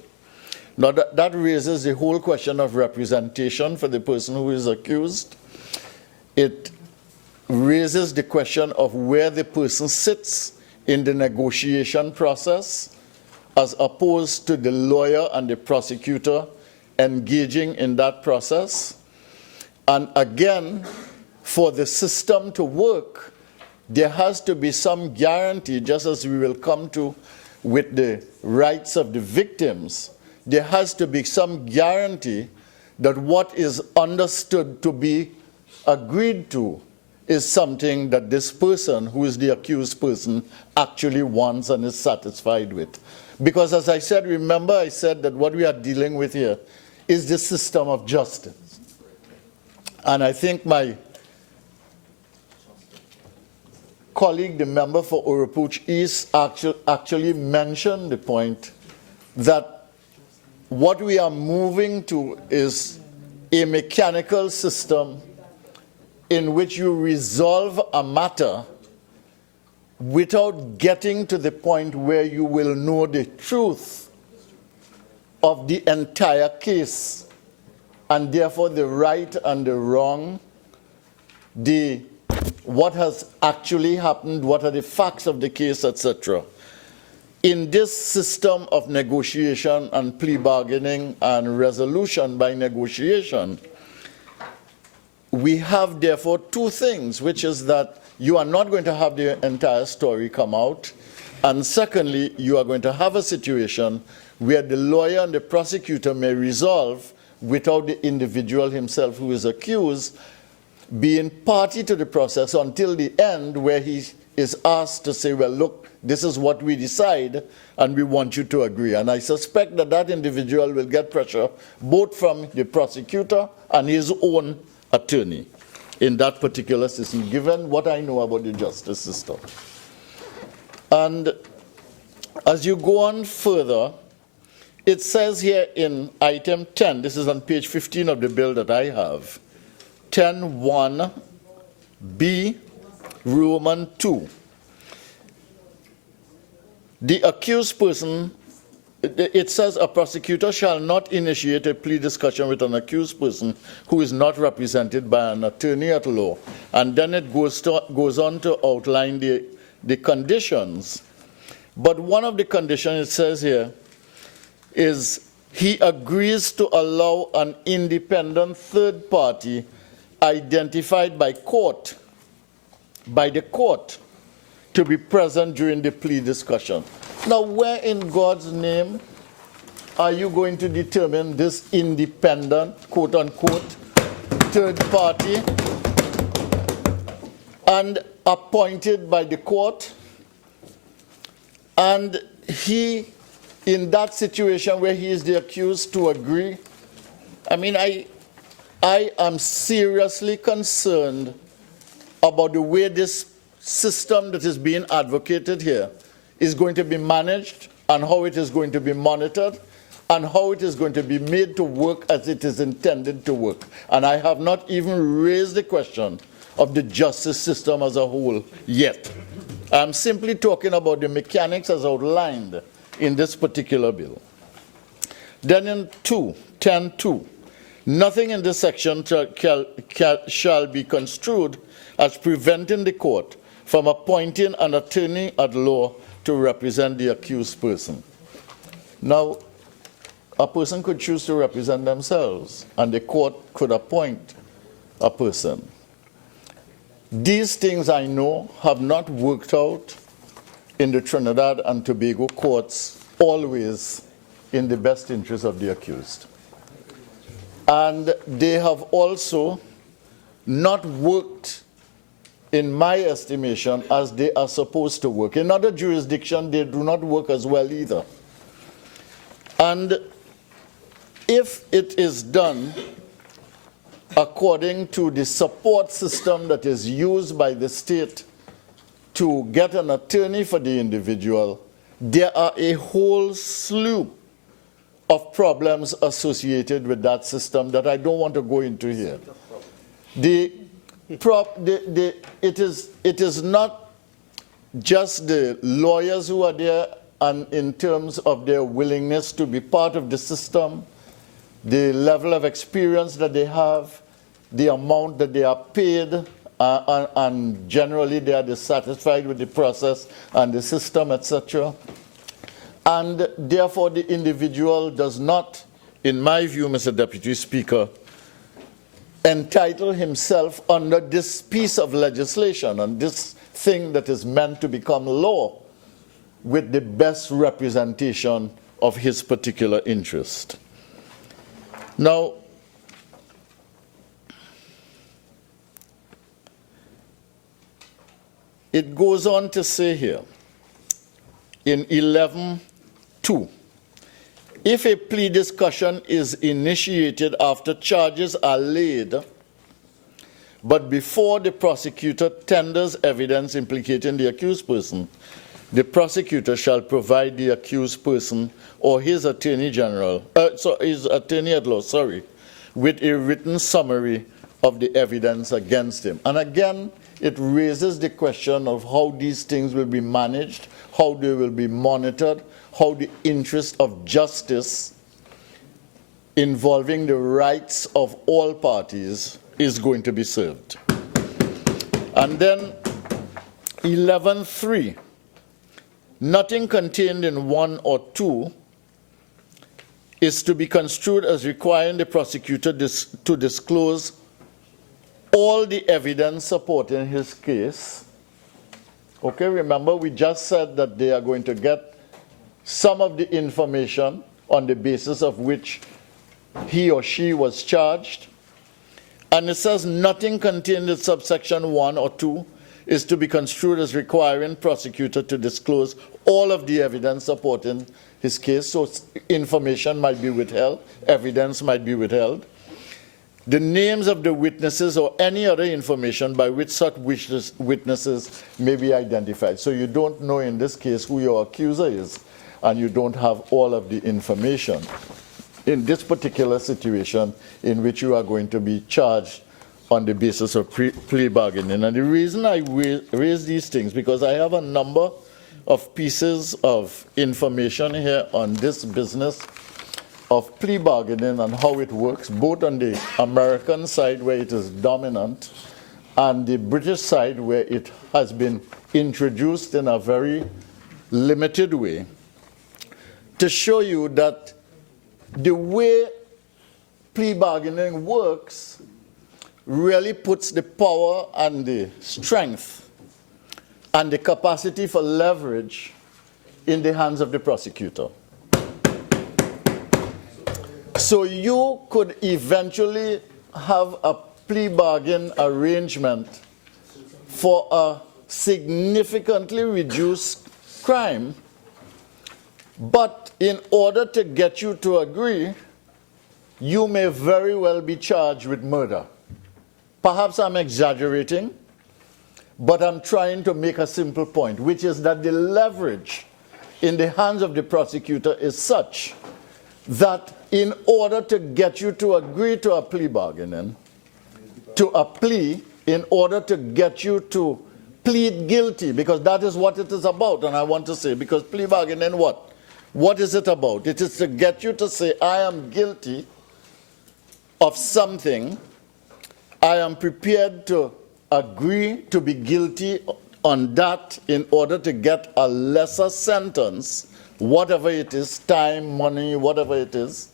Now that raises the whole question of representation for the person who is accused. It raises the question of where the person sits in the negotiation process, as opposed to the lawyer and the prosecutor engaging in that process. And again, for the system to work, there has to be some guarantee, just as we will come to with the rights of the victims, there has to be some guarantee that what is understood to be agreed to is something that this person, who is the accused person, actually wants and is satisfied with. Because as I said, remember I said that what we are dealing with here is the system of justice. And I think my colleague, the member for Oropouche East, actually mentioned the point that what we are moving to is a mechanical system in which you resolve a matter without getting to the point where you will know the truth of the entire case, and therefore the right and the wrong, what has actually happened, what are the facts of the case, etc. In this system of negotiation and plea bargaining and resolution by negotiation, we have therefore two things, which is that you are not going to have the entire story come out, and secondly, you are going to have a situation where the lawyer and the prosecutor may resolve without the individual himself who is accused being party to the process until the end, where he is asked to say, well, look, this is what we decide, and we want you to agree. And I suspect that that individual will get pressure both from the prosecutor and his own attorney in that particular system, given what I know about the justice system. And as you go on further, it says here in item 10, this is on page 15 of the bill that I have, 10.1b, Roman 2. The accused person, it says a prosecutor shall not initiate a plea discussion with an accused person who is not represented by an attorney at law. And then it goes on to outline the conditions. But one of the conditions it says here is he agrees to allow an independent third party identified by the court, to be present during the plea discussion. Now, where in God's name are you going to determine this independent, quote-unquote, third party and appointed by the court? And he, in that situation where he is the accused, to agree? I mean, I am seriously concerned about the way this system that is being advocated here is going to be managed and how it is going to be monitored. and how it is going to be made to work as it is intended to work. And I have not even raised the question of the justice system as a whole yet. I'm simply talking about the mechanics as outlined in this particular bill. Then in 10.2, nothing in this section shall be construed as preventing the court from appointing an attorney at law to represent the accused person. Now, a person could choose to represent themselves, and the court could appoint a person. These things, I know, have not worked out in the Trinidad and Tobago courts always in the best interest of the accused. And they have also not worked, in my estimation, as they are supposed to work. In other jurisdictions, they do not work as well either. And if it is done according to the support system that is used by the state to get an attorney for the individual, there are a whole slew of problems associated with that system that I don't want to go into here. It is not just the lawyers who are there, and in terms of their willingness to be part of the system, the level of experience that they have, the amount that they are paid, and generally they are dissatisfied with the process and the system, etc. And therefore the individual does not, in my view, Mr. Deputy Speaker, entitle himself under this piece of legislation and this thing that is meant to become law with the best representation of his particular interest. Now, it goes on to say here in 11.2, if a plea discussion is initiated after charges are laid, but before the prosecutor tenders evidence implicating the accused person, the prosecutor shall provide the accused person or his attorney general, his attorney at law, with a written summary of the evidence against him. And again, it raises the question of how these things will be managed, how they will be monitored, how the interest of justice involving the rights of all parties is going to be served. And then 11.3, nothing contained in 1 or 2 is to be construed as requiring the prosecutor to disclose all the evidence supporting his case. Okay, remember we just said that they are going to get some of the information on the basis of which he or she was charged. And it says nothing contained in subsection 1 or 2 is to be construed as requiring prosecutor to disclose all of the evidence supporting his case. So information might be withheld, evidence might be withheld. The names of the witnesses or any other information by which such witnesses may be identified. So you don't know in this case who your accuser is, and you don't have all of the information in this particular situation in which you are going to be charged on the basis of plea bargaining. And the reason I raise these things, because I have a number of pieces of information here on this business of plea bargaining and how it works, both on the American side where it is dominant and the British side where it has been introduced in a very limited way, to show you that the way plea bargaining works really puts the power and the strength and the capacity for leverage in the hands of the prosecutor. So you could eventually have a plea bargain arrangement for a significantly reduced crime, but in order to get you to agree, you may very well be charged with murder. Perhaps I'm exaggerating, but I'm trying to make a simple point, which is that the leverage in the hands of the prosecutor is such that in order to get you to agree to a plea bargaining, to a plea, in order to get you to plead guilty, because that is what it is about, and I want to say, because plea bargaining, what? What is it about? It is to get you to say, I am guilty of something. I am prepared to agree to be guilty on that in order to get a lesser sentence, whatever it is, time, money, whatever it is,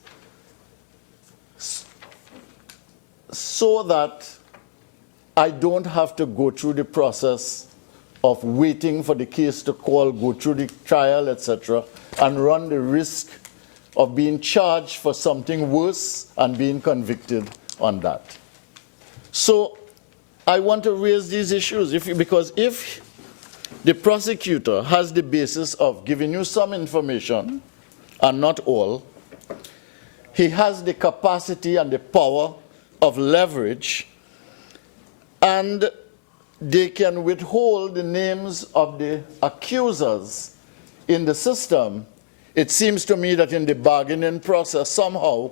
so that I don't have to go through the process of waiting for the case to call, go through the trial, etc., and run the risk of being charged for something worse and being convicted on that. So I want to raise these issues because if the prosecutor has the basis of giving you some information, and not all, he has the capacity and the power of leverage, and they can withhold the names of the accusers in the system. It seems to me that in the bargaining process, somehow,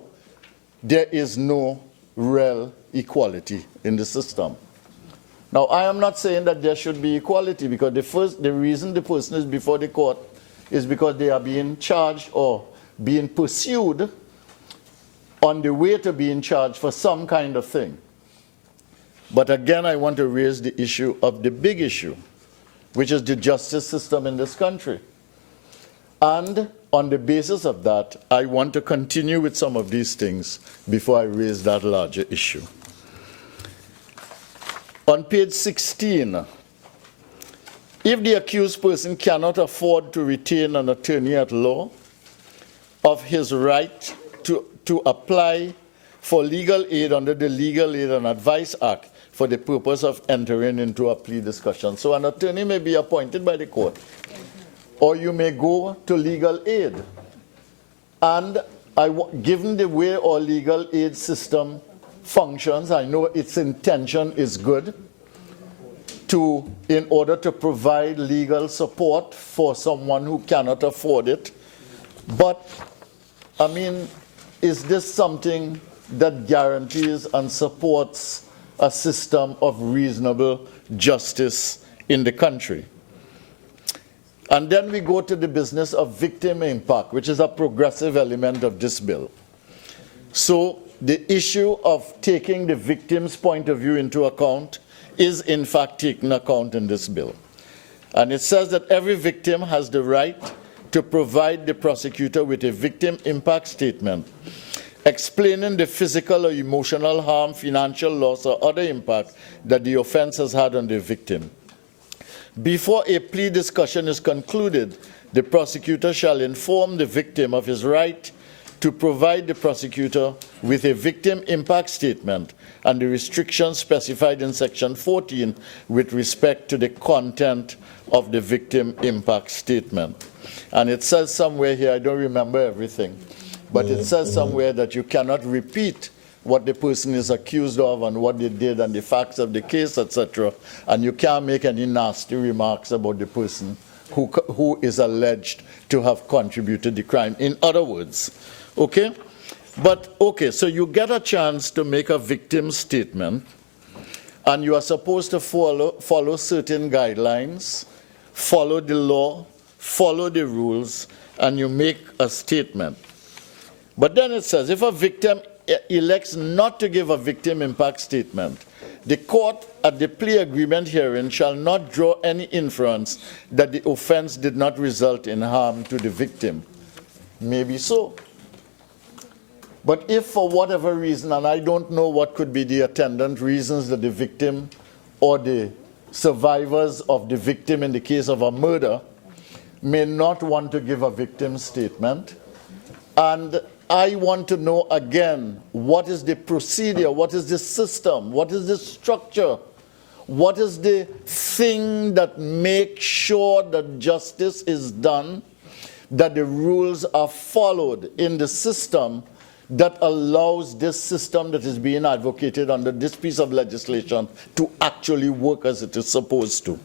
there is no real equality in the system. Now, I am not saying that there should be equality, because the reason the person is before the court is because they are being charged or being pursued on the way to being charged for some kind of thing. But again, I want to raise the issue of the big issue, which is the justice system in this country. And on the basis of that, I want to continue with some of these things before I raise that larger issue. On page 16, if the accused person cannot afford to retain an attorney at law, of his right to apply for legal aid under the Legal Aid and Advice Act for the purpose of entering into a plea discussion. So an attorney may be appointed by the court, or you may go to legal aid. And given the way our legal aid system functions, I know its intention is good, in order to provide legal support for someone who cannot afford it. But, I mean, is this something that guarantees and supports a system of reasonable justice in the country? And then we go to the business of victim impact, which is a progressive element of this bill. So the issue of taking the victim's point of view into account is in fact taken account in this bill. And it says that every victim has the right to provide the prosecutor with a victim impact statement explaining the physical or emotional harm, financial loss, or other impact that the offense has had on the victim. Before a plea discussion is concluded, the prosecutor shall inform the victim of his right to provide the prosecutor with a victim impact statement and the restrictions specified in section 14 with respect to the content of the victim impact statement. And it says somewhere here, I don't remember everything, but it says somewhere that you cannot repeat what the person is accused of and what they did and the facts of the case, etc. And you can't make any nasty remarks about the person who is alleged to have contributed the crime. In other words, okay? But, okay, so you get a chance to make a victim statement, and you are supposed to follow certain guidelines, follow the law, follow the rules, and you make a statement. But then it says, if a victim elects not to give a victim impact statement, the court at the plea agreement hearing shall not draw any inference that the offense did not result in harm to the victim. Maybe so. But if for whatever reason, and I don't know what could be the attendant reasons that the victim or the survivors of the victim in the case of a murder may not want to give a victim statement, and I want to know again, what is the procedure, what is the system, what is the structure, what is the thing that makes sure that justice is done, that the rules are followed in the system that allows this system that is being advocated under this piece of legislation to actually work as it is supposed to.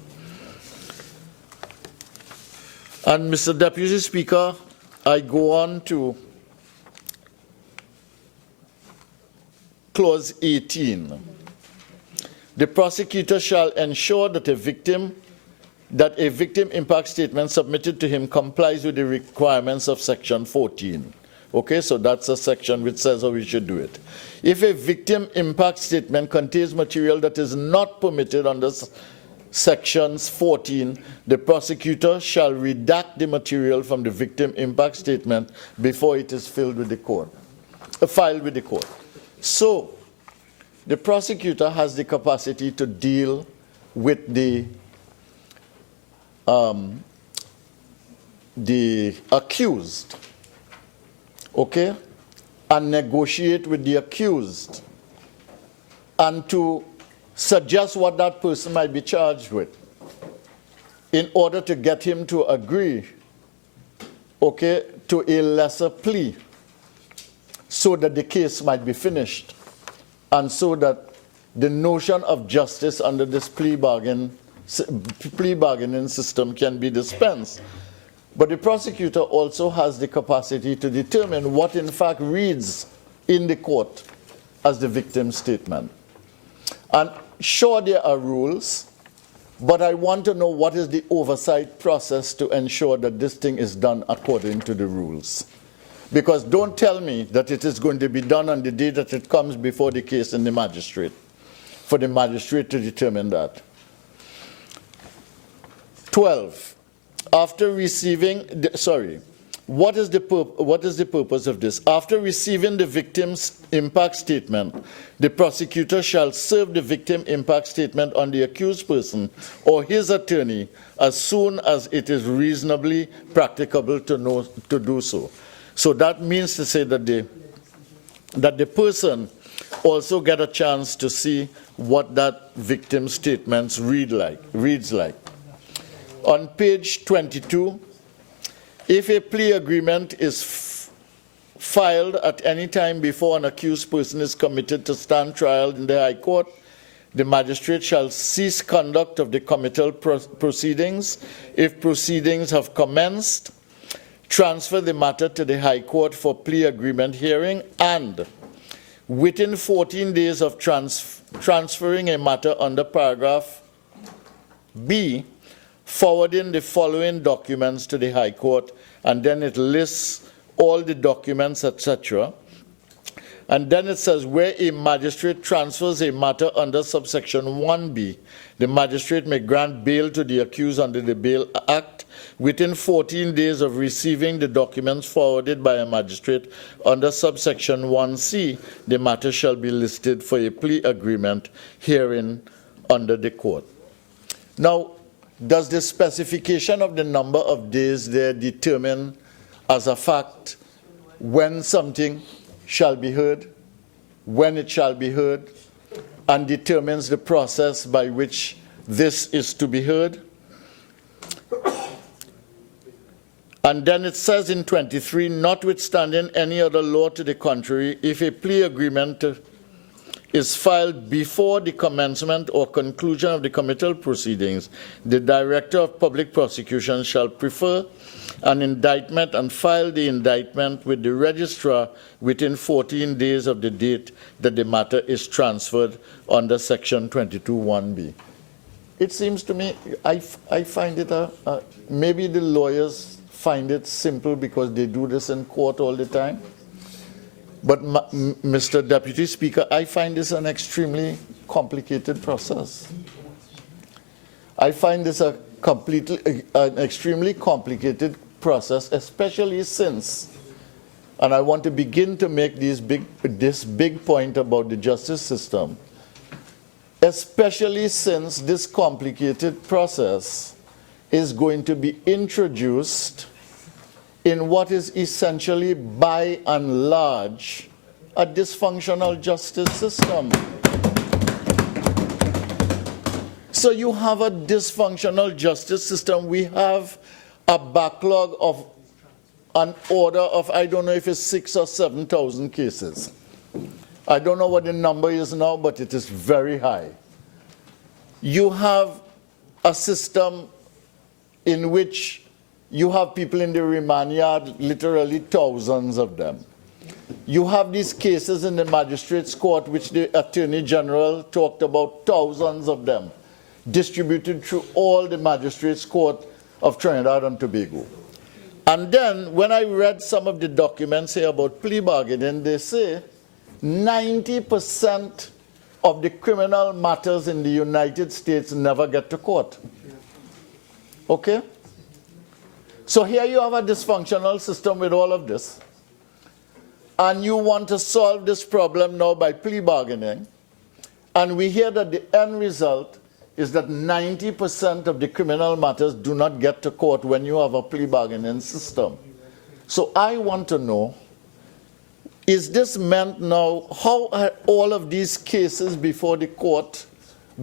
And Mr. Deputy Speaker, I go on to Clause 18. The prosecutor shall ensure that a victim impact statement submitted to him complies with the requirements of Section 14. Okay, so that's a section which says how we should do it. If a victim impact statement contains material that is not permitted under Sections 14, the prosecutor shall redact the material from the victim impact statement before it is filed with the court. So, the prosecutor has the capacity to deal with the accused, okay, and negotiate with the accused, and to suggest what that person might be charged with in order to get him to agree, okay, to a lesser plea so that the case might be finished and so that the notion of justice under this plea bargaining system can be dispensed. But the prosecutor also has the capacity to determine what in fact reads in the court as the victim's statement. And sure, there are rules, but I want to know what is the oversight process to ensure that this thing is done according to the rules. Because don't tell me that it is going to be done on the day that it comes before the case in the magistrate, for the magistrate to determine that. 12. After receiving, what is the purpose of this? After receiving the victim's impact statement, the prosecutor shall serve the victim impact statement on the accused person or his attorney as soon as it is reasonably practicable to do so. So that means to say that the person also get a chance to see what that victim statement reads like. On page 22, if a plea agreement is filed at any time before an accused person is committed to stand trial in the High Court, the magistrate shall cease conduct of the committal proceedings. If proceedings have commenced, transfer the matter to the High Court for plea agreement hearing, and within 14 days of transferring a matter under paragraph B, forwarding the following documents to the High Court, and then it lists all the documents, etc. And then it says, where a magistrate transfers a matter under subsection 1B, the magistrate may grant bail to the accused under the Bail Act within 14 days of receiving the documents forwarded by a magistrate under subsection 1C. The matter shall be listed for a plea agreement hearing under the court. Now, does the specification of the number of days there determine as a fact when something shall be heard, when it shall be heard, and determines the process by which this is to be heard? And then it says in 23, notwithstanding any other law to the contrary, if a plea agreement is filed before the commencement or conclusion of the committal proceedings, the Director of Public Prosecution shall prefer an indictment and file the indictment with the registrar within 14 days of the date that the matter is transferred under Section 22(1)(b). It seems to me, I find it, maybe the lawyers find it simple because they do this in court all the time. But, Mr. Deputy Speaker, I find this an extremely complicated process. I find this an extremely complicated process, especially since, and I want to begin to make this big point about the justice system, especially since this complicated process is going to be introduced in what is essentially, by and large, a dysfunctional justice system. So you have a dysfunctional justice system. We have a backlog of an order of, I don't know if it's 6,000 or 7,000 cases. I don't know what the number is now, but it is very high. You have a system in which you have people in the remand yard, literally thousands of them. You have these cases in the magistrates' court, which the Attorney General talked about, thousands of them, distributed through all the magistrates' court of Trinidad and Tobago. And then, when I read some of the documents here about plea bargaining, they say 90% of the criminal matters in the United States never get to court. Okay? So here you have a dysfunctional system with all of this. And you want to solve this problem now by plea bargaining. And we hear that the end result is that 90% of the criminal matters do not get to court when you have a plea bargaining system. So I want to know, is this meant now, how are all of these cases before the court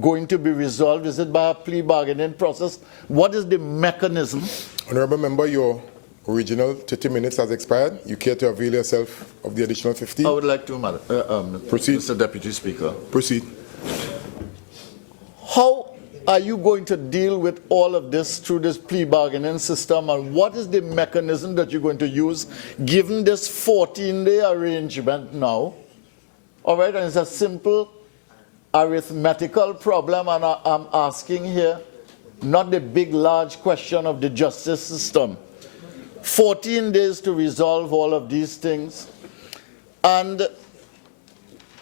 going to be resolved? Is it by a plea bargaining process? What is the mechanism? Honorable Member, your original 30 minutes has expired. You care to avail yourself of the additional 15? I would like to, Proceed. Mr. Deputy Speaker. Proceed. How are you going to deal with all of this through this plea bargaining system, and what is the mechanism that you're going to use given this 14-day arrangement now? All right, and it's a simple arithmetical problem, and I'm asking here not the big, large question of the justice system. 14 days to resolve all of these things, and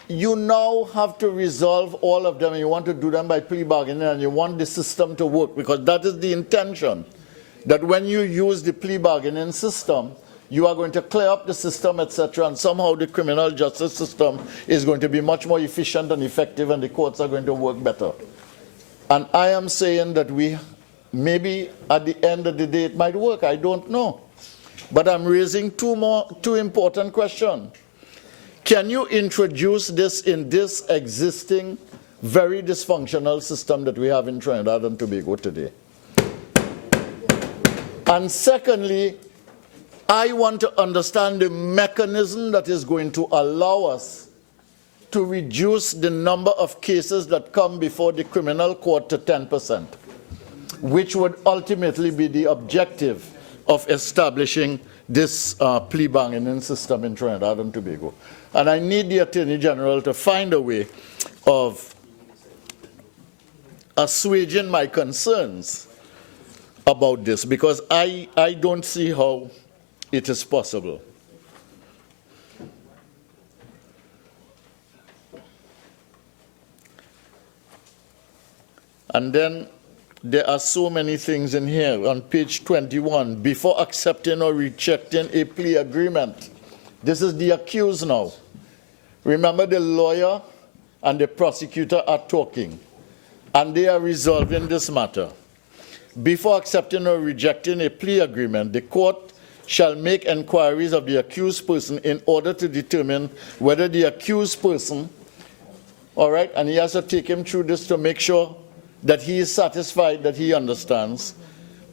you now have to resolve all of them, and you want to do them by plea bargaining, and you want the system to work, because that is the intention, that when you use the plea bargaining system, you are going to clear up the system, etc., and somehow the criminal justice system is going to be much more efficient and effective, and the courts are going to work better. And I am saying that maybe at the end of the day it might work, I don't know. But I'm raising two important questions. Can you introduce this in this existing, very dysfunctional system that we have in Trinidad and Tobago today? And secondly, I want to understand the mechanism that is going to allow us to reduce the number of cases that come before the criminal court to 10%, which would ultimately be the objective of establishing this plea bargaining system in Trinidad and Tobago. And I need the Attorney General to find a way of assuaging my concerns about this, because I don't see how it is possible. And then there are so many things in here. On page 21, before accepting or rejecting a plea agreement, this is the accused now. Remember, the lawyer and the prosecutor are talking, and they are resolving this matter. Before accepting or rejecting a plea agreement, the court shall make inquiries of the accused person in order to determine whether the accused person, all right, and he has to take him through this to make sure that he is satisfied, that he understands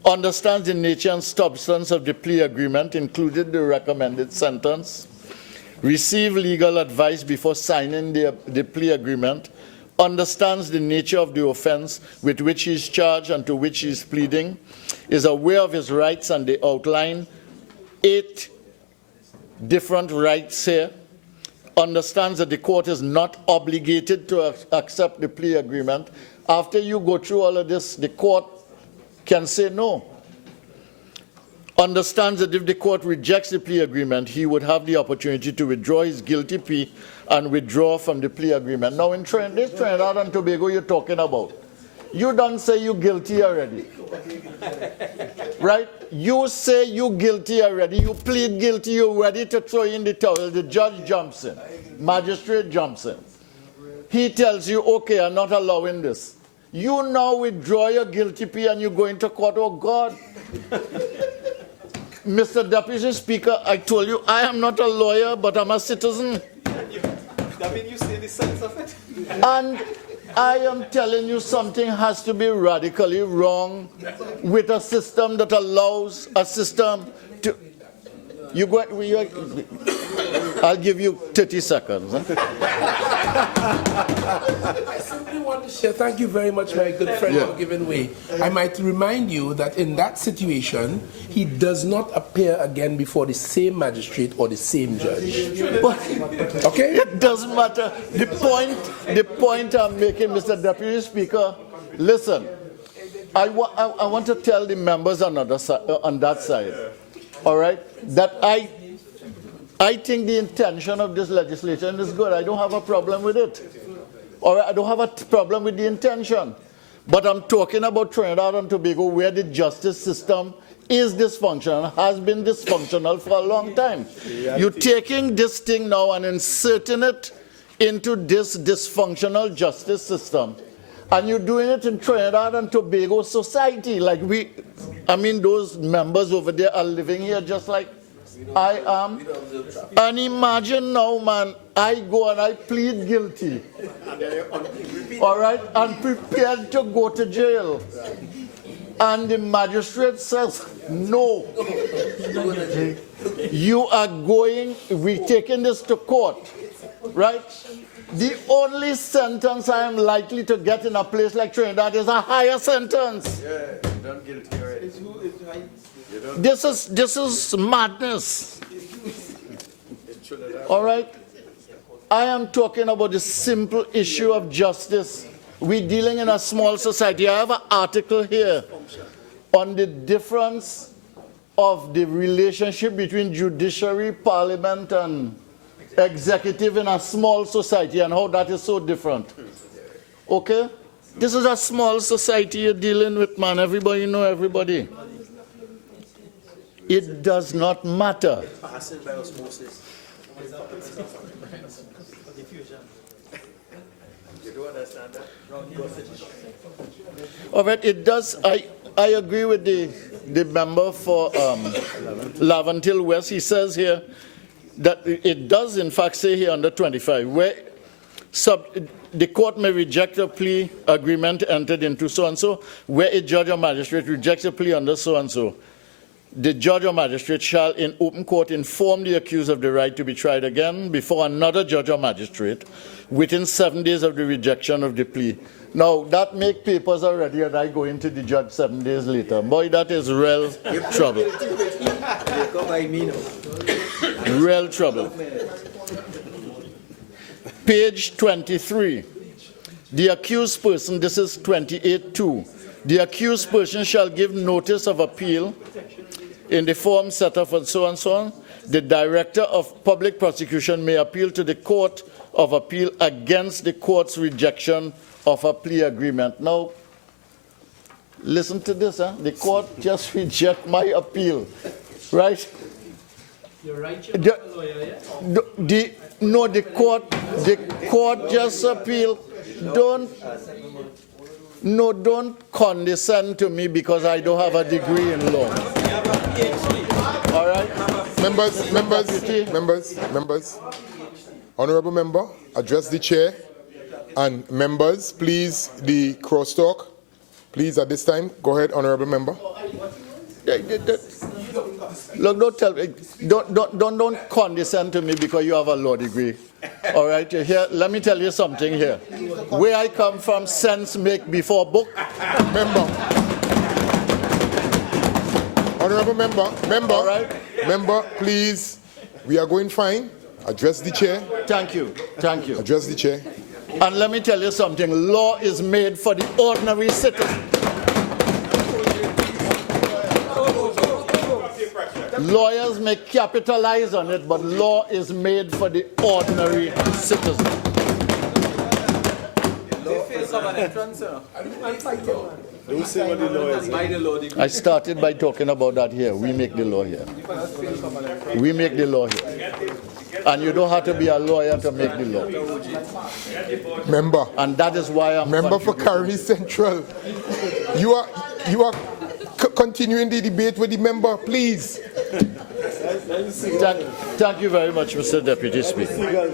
the nature and substance of the plea agreement, including the recommended sentence, receive legal advice before signing the plea agreement, understands the nature of the offense with which he is charged and to which he is pleading, is aware of his rights, and they outline 8 different rights here, understands that the court is not obligated to accept the plea agreement. After you go through all of this, the court can say no. Understands that if the court rejects the plea agreement, he would have the opportunity to withdraw his guilty plea and withdraw from the plea agreement. Now, in this Trinidad and Tobago you're talking about, you don't say you're guilty already. Right? You say you're guilty already, you plead guilty, you're ready to throw in the towel, the judge jumps in, magistrate jumps in. He tells you, okay, I'm not allowing this. You now withdraw your guilty plea and you go into court. Oh, God. Mr. Deputy Speaker, I told you, I am not a lawyer, but I'm a citizen. That means you see the sense of it? And I am telling you, something has to be radically wrong with a system that allows a system to... I'll give you 30 seconds. Huh? I simply want to share, thank you very much, my good friend, for giving way. I might remind you that in that situation, he does not appear again before the same magistrate or the same judge. But okay? It doesn't matter. The point I'm making, Mr. Deputy Speaker, listen, I want to tell the members on that side, all right, that I think the intention of this legislation is good. I don't have a problem with it. Or I don't have a problem with the intention. But I'm talking about Trinidad and Tobago where the justice system is dysfunctional, has been dysfunctional for a long time. You're taking this thing now and inserting it into this dysfunctional justice system. And you're doing it in Trinidad and Tobago society. Like those members over there are living here just like I am. And imagine now, man, I go and I plead guilty. All right? And prepared to go to jail. And the magistrate says, no. You are going, we're taking this to court. Right? The only sentence I am likely to get in a place like Trinidad is a higher sentence. Yeah, don't guilty already. This is madness. All right? I am talking about the simple issue of justice. We're dealing in a small society. I have an article here on the difference of the relationship between judiciary, parliament, and executive in a small society and how that is so different. Okay? This is a small society you're dealing with, man. Everybody know everybody. It does not matter. You don't understand that? All right, it does. I agree with the member for Laventille West. He says here that it does in fact say here under 25, where the court may reject a plea agreement entered into so-and-so, where a judge or magistrate rejects a plea under so-and-so. The judge or magistrate shall in open court inform the accused of the right to be tried again before another judge or magistrate within 7 days of the rejection of the plea. Now, that make papers already and I go into the judge 7 days later. Boy, that is real trouble. Real trouble. Page 23. The accused person, this is 28.2. The accused person shall give notice of appeal in the form set up and so on. The director of public prosecution may appeal to the court of appeal against the court's rejection of a plea agreement. Now, listen to this. The court just reject my appeal, right? You're right, you're not a lawyer, yeah? The court just appeal. Don't condescend to me because I don't have a degree in law. All right? Members. Honorable member, address the chair. And members, please, the crosstalk. Please, at this time, go ahead, honorable member. Look, don't tell me. Don't condescend to me because you have a law degree. All right, here. Let me tell you something here. Where I come from, sense make before book. Member. Honorable member. All right. Member, please. We are going fine. Address the chair. Thank you. Address the chair. And let me tell you something. Law is made for the ordinary citizen. Lawyers may capitalize on it, but law is made for the ordinary citizen. I started by talking about that here. We make the law here. We make the law here. And you don't have to be a lawyer to make the law. Member. And that is why I'm member for Caroni Central. You are continuing the debate with the member, please. Thank you very much, Mr. Deputy Speaker.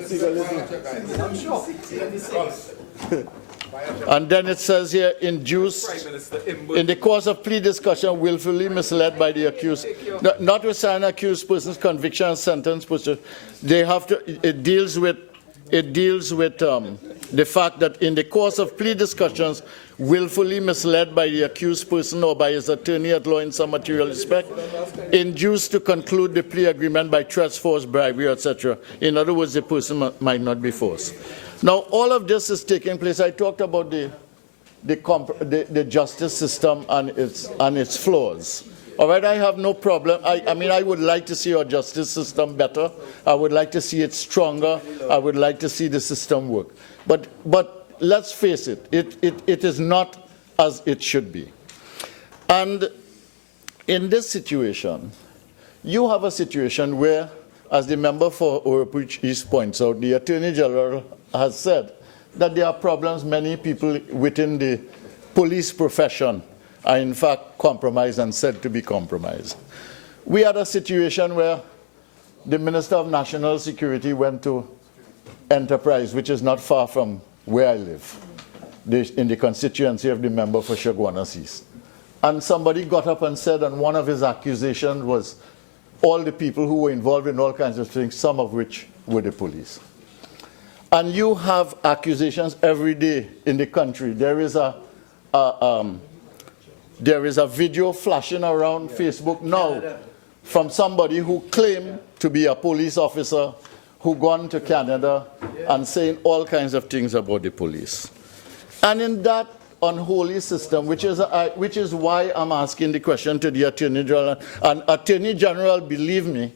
And then it says here, induced in the course of plea discussion, willfully misled by the accused. Notwithstanding accused person's conviction and sentence, they have to. It deals with it deals with the fact that in the course of plea discussions, willfully misled by the accused person or by his attorney at law in some material respect, induced to conclude the plea agreement by threats, force, bribery, etc. In other words, the person might not be forced. Now, all of this is taking place. I talked about the justice system and its flaws. All right, I have no problem. I mean, I would like to see our justice system better. I would like to see it stronger. I would like to see the system work. But let's face it, it is not as it should be. And in this situation, you have a situation where, as the member for Oropouche East points out, the Attorney General has said that there are problems. Many people within the police profession are in fact compromised and said to be compromised. We had a situation where the Minister of National Security went to Enterprise, which is not far from where I live, in the constituency of the member for Chaguanas East. And somebody got up and said, and one of his accusations was all the people who were involved in all kinds of things, some of which were the police. And you have accusations every day in the country. There is a video flashing around Facebook now from somebody who claimed to be a police officer who gone to Canada and saying all kinds of things about the police. And in that unholy system, which is why I'm asking the question to the Attorney General. And Attorney General, believe me,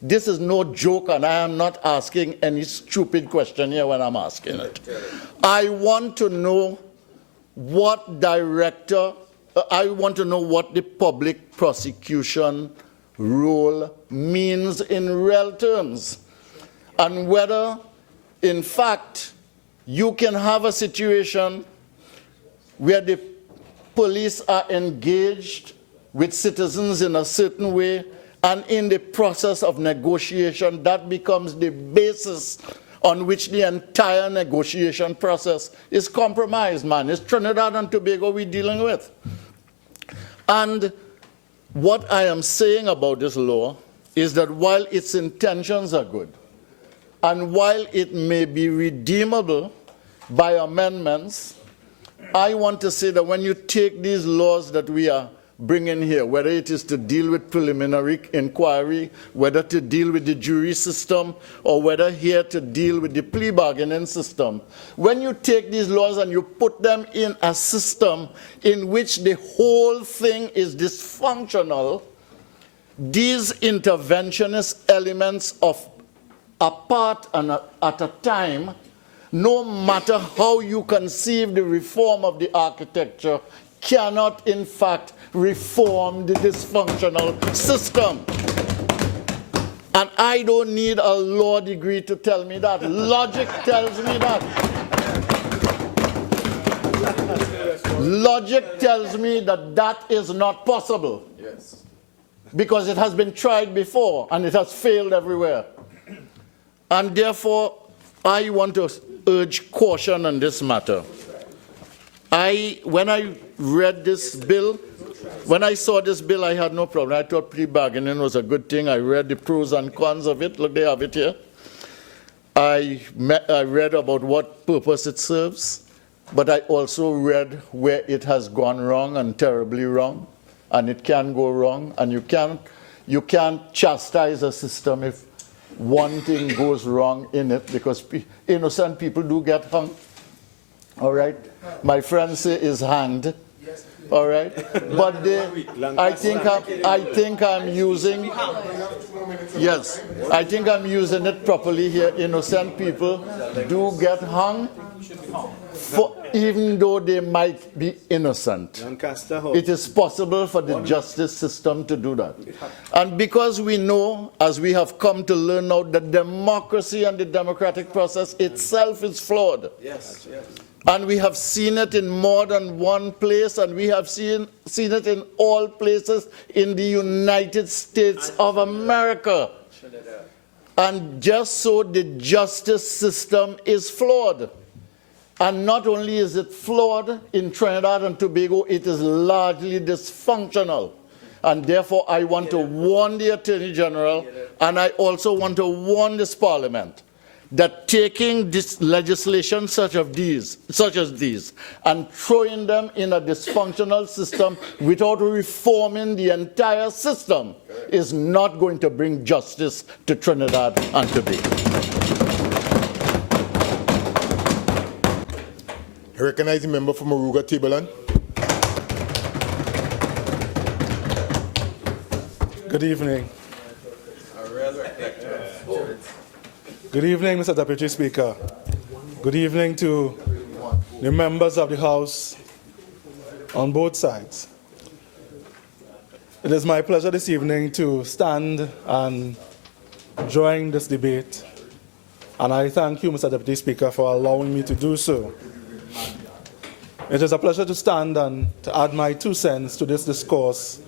this is no joke, and I am not asking any stupid question here when I'm asking it. I want to know what director, I want to know what the public prosecution role means in real terms, and whether, in fact, you can have a situation where the police are engaged with citizens in a certain way, and in the process of negotiation, that becomes the basis on which the entire negotiation process is compromised, man. It's Trinidad and Tobago we're dealing with. And what I am saying about this law is that while its intentions are good, and while it may be redeemable by amendments, I want to say that when you take these laws that we are bringing here, whether it is to deal with preliminary inquiry, whether to deal with the jury system, or whether here to deal with the plea bargaining system, when you take these laws and you put them in a system in which the whole thing is dysfunctional, these interventionist elements of a part and at a time, no matter how you conceive the reform of the architecture, cannot in fact reform the dysfunctional system. And I don't need a law degree to tell me that. Logic tells me that. Logic tells me that that is not possible. Yes. Because it has been tried before and it has failed everywhere. And therefore, I want to urge caution on this matter. When I read this bill, when I saw this bill, I had no problem. I thought plea bargaining was a good thing. I read the pros and cons of it. Look, they have it here. I read about what purpose it serves, but I also read where it has gone wrong and terribly wrong, and it can go wrong, and you can't chastise a system if one thing goes wrong in it, because innocent people do get hung. All right? My friend say is hanged. All right? But I think I'm using, yes, I think I'm using it properly here. Innocent people do get hung, even though they might be innocent. It is possible for the justice system to do that. And because we know, as we have come to learn now, that democracy and the democratic process itself is flawed. Yes, yes. And we have seen it in more than one place, and we have seen it in all places in the United States of America. And just so the justice system is flawed. And not only is it flawed in Trinidad and Tobago, it is largely dysfunctional. And therefore, I want to warn the Attorney General, and I also want to warn this Parliament, that taking this legislation such as these and throwing them in a dysfunctional system without reforming the entire system is not going to bring justice to Trinidad and Tobago. I recognize the member for Moruga, Tableland. Good evening. Good evening, Mr. Deputy Speaker. Good evening to the members of the House on both sides. It is my pleasure this evening to stand and join this debate, and I thank you, Mr. Deputy Speaker, for allowing me to do so. It is a pleasure to stand and to add my 2 cents to this discourse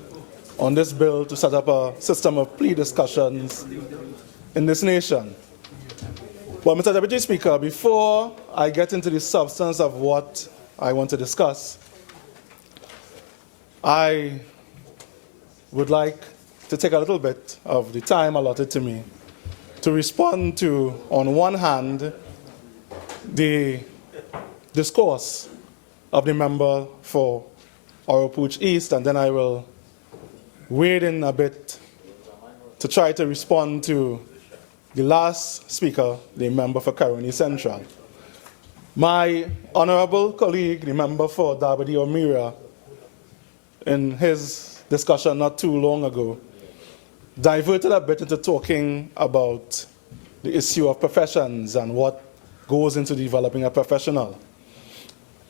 on this bill to set up a system of plea discussions in this nation. Well, Mr. Deputy Speaker, before I get into the substance of what I want to discuss, I would like to take a little bit of the time allotted to me to respond to, on one hand, the discourse of the member for Oropouche East, and then I will wade in a bit to try to respond to the last speaker, the member for Caroni Central. My honorable colleague, the member for Tableland, in his discussion not too long ago, diverted a bit into talking about the issue of professions and what goes into developing a professional.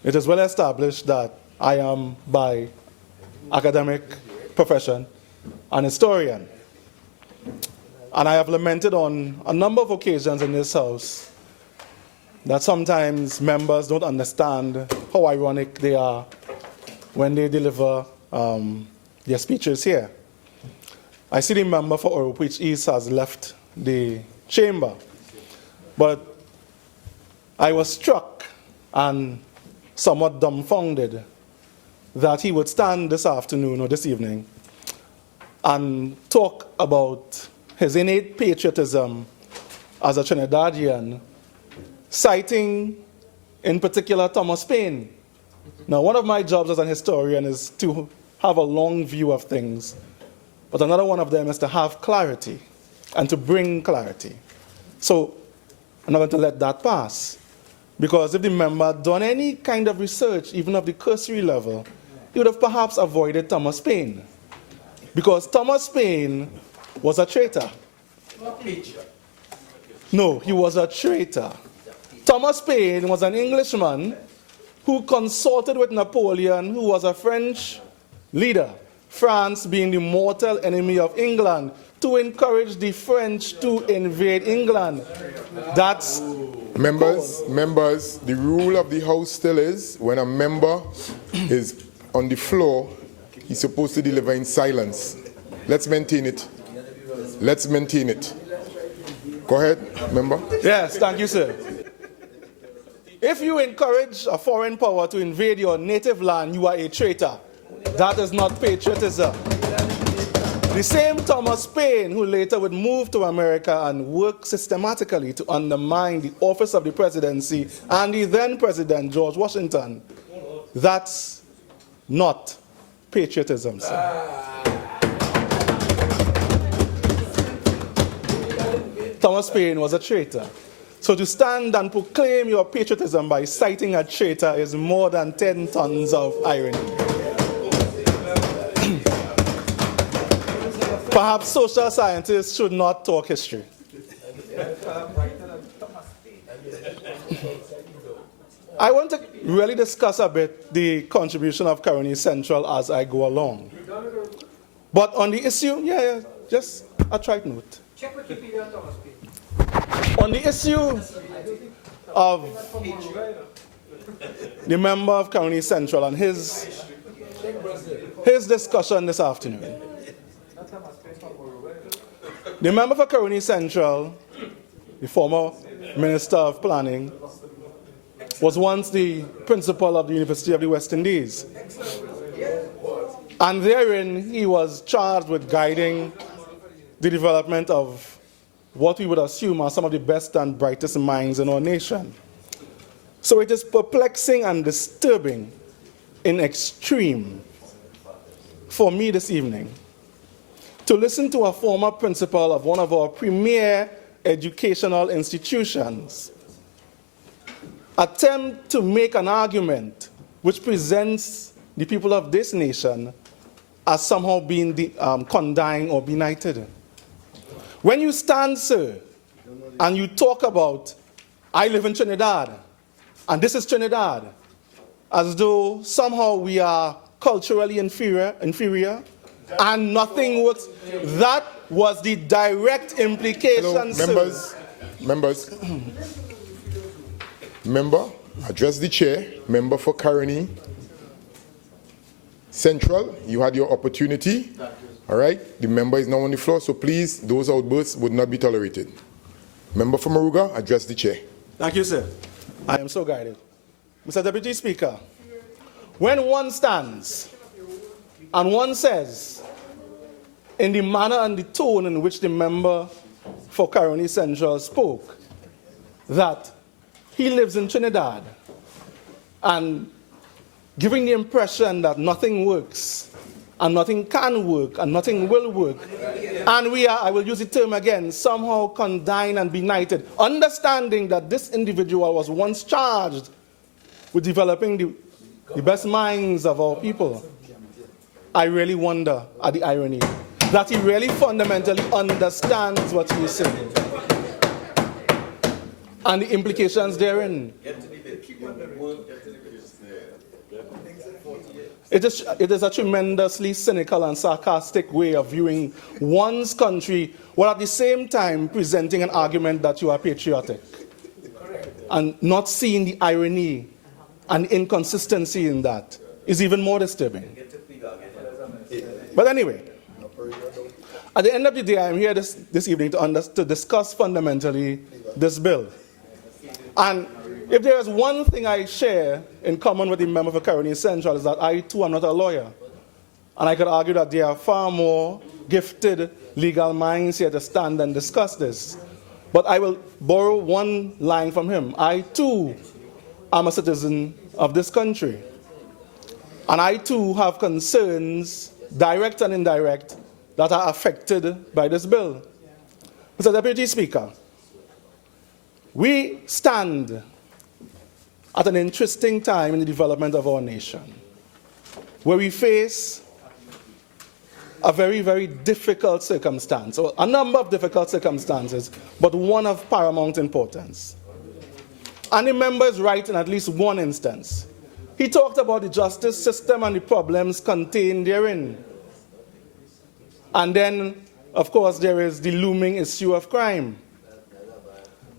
It is well established that I am, by academic profession, an historian. And I have lamented on a number of occasions in this House that sometimes members don't understand how ironic they are when they deliver their speeches here. I see the member for Oropouche East has left the chamber, but I was struck and somewhat dumbfounded that he would stand this afternoon or this evening and talk about his innate patriotism as a Trinidadian, citing in particular Thomas Paine. Now, one of my jobs as an historian is to have a long view of things, but another one of them is to have clarity and to bring clarity. So I'm not going to let that pass, because if the member had done any kind of research, even of the cursory level, he would have perhaps avoided Thomas Paine, because Thomas Paine was a traitor. No, he was a traitor. Thomas Paine was an Englishman who consorted with Napoleon, who was a French leader, France being the mortal enemy of England, to encourage the French to invade England. That's... Members, the rule of the House still is, when a member is on the floor, he's supposed to deliver in silence. Let's maintain it. Let's maintain it. Go ahead, member. Yes, thank you, sir. If you encourage a foreign power to invade your native land, you are a traitor. That is not patriotism. The same Thomas Paine, who later would move to America and work systematically to undermine the office of the presidency and the then President George Washington, that's not patriotism, sir. Thomas Paine was a traitor. So to stand and proclaim your patriotism by citing a traitor is more than 10 tons of irony. Perhaps social scientists should not talk history. I want to really discuss a bit the contribution of Caroni Central as I go along. But on the issue, just a trite note. Check Wikipedia on Thomas Paine. On the issue of the member of Caroni Central and his discussion this afternoon. The member for Caroni Central, the former Minister of Planning, was once the principal of the University of the West Indies. And therein he was charged with guiding the development of what we would assume are some of the best and brightest minds in our nation. So it is perplexing and disturbing in extreme for me this evening to listen to a former principal of one of our premier educational institutions attempt to make an argument which presents the people of this nation as somehow being condign or benighted. When you stand, sir, and you talk about, I live in Trinidad, and this is Trinidad, as though somehow we are culturally inferior, and nothing works, that was the direct implication, Hello, sir. members. Member, address the chair. Member for Caroni Central, you had your opportunity. All right, the member is now on the floor, so please, those outbursts would not be tolerated. Member for Moruga, address the chair. Thank you, sir. I am so guided. Mr. Deputy Speaker, when one stands and one says, in the manner and the tone in which the member for Caroni Central spoke, that he lives in Trinidad, and giving the impression that nothing works, and nothing can work, and nothing will work, and we are, I will use the term again, somehow condign and benighted, understanding that this individual was once charged with developing the best minds of our people. I really wonder at the irony that he really fundamentally understands what he is saying and the implications therein. It is a tremendously cynical and sarcastic way of viewing one's country, while at the same time presenting an argument that you are patriotic, and not seeing the irony and inconsistency in that is even more disturbing. But anyway, at the end of the day, I'm here this evening to discuss fundamentally this bill. And if there is one thing I share in common with the member for Caroni Central, is that I too am not a lawyer. And I could argue that there are far more gifted legal minds here to stand and discuss this. But I will borrow one line from him. I too am a citizen of this country. And I too have concerns, direct and indirect, that are affected by this bill. Mr. Deputy Speaker, we stand at an interesting time in the development of our nation, where we face a very, very difficult circumstance, or a number of difficult circumstances, but one of paramount importance. And the member is right in at least one instance. He talked about the justice system and the problems contained therein. And then, of course, there is the looming issue of crime.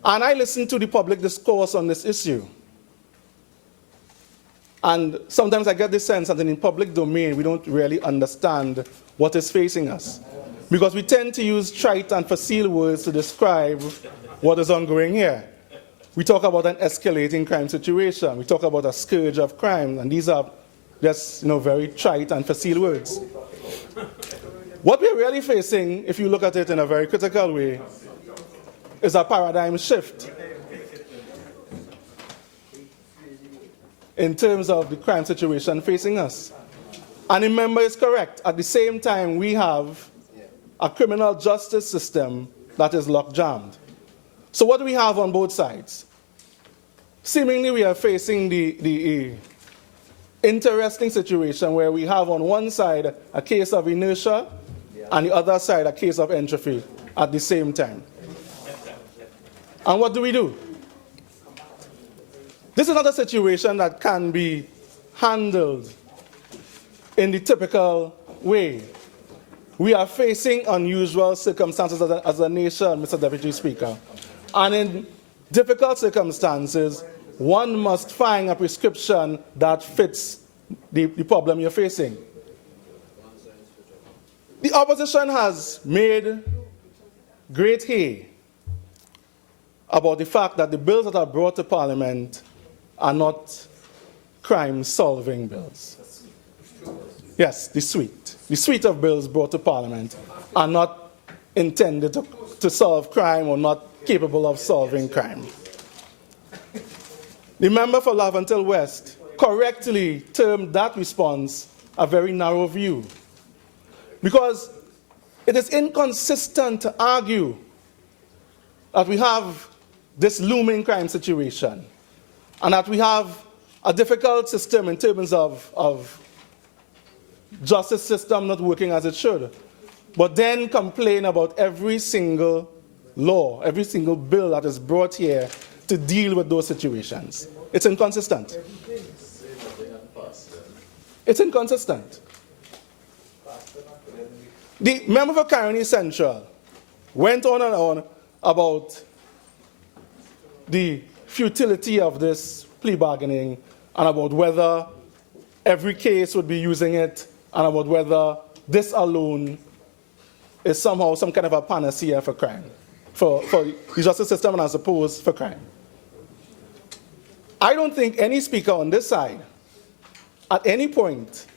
And I listened to the public discourse on this issue. And sometimes I get the sense that in the public domain, we don't really understand what is facing us, because we tend to use trite and facile words to describe what is ongoing here. We talk about an escalating crime situation. We talk about a scourge of crime, and these are just very trite and facile words. What we're really facing, if you look at it in a very critical way, is a paradigm shift in terms of the crime situation facing us. And the member is correct. At the same time, we have a criminal justice system that is locked-jammed. So what do we have on both sides? Seemingly, we are facing the interesting situation where we have on one side a case of inertia and the other side a case of entropy at the same time. And what do we do? This is not a situation that can be handled in the typical way. We are facing unusual circumstances as a nation, Mr. Deputy Speaker. And in difficult circumstances, one must find a prescription that fits the problem you're facing. The opposition has made great hay about the fact that the bills that are brought to Parliament are not crime-solving bills. Yes, the suite of bills brought to Parliament are not intended to solve crime or not capable of solving crime. The member for Laventille West correctly termed that response a very narrow view, because it is inconsistent to argue that we have this looming crime situation and that we have a difficult system in terms of justice system not working as it should, but then complain about every single law, every single bill that is brought here to deal with those situations. It's inconsistent. It's inconsistent. The member for Caroni Central went on and on about the futility of this plea bargaining and about whether every case would be using it and about whether this alone is somehow some kind of a panacea for crime, for the justice system and I suppose for crime. I don't think any speaker on this side at any point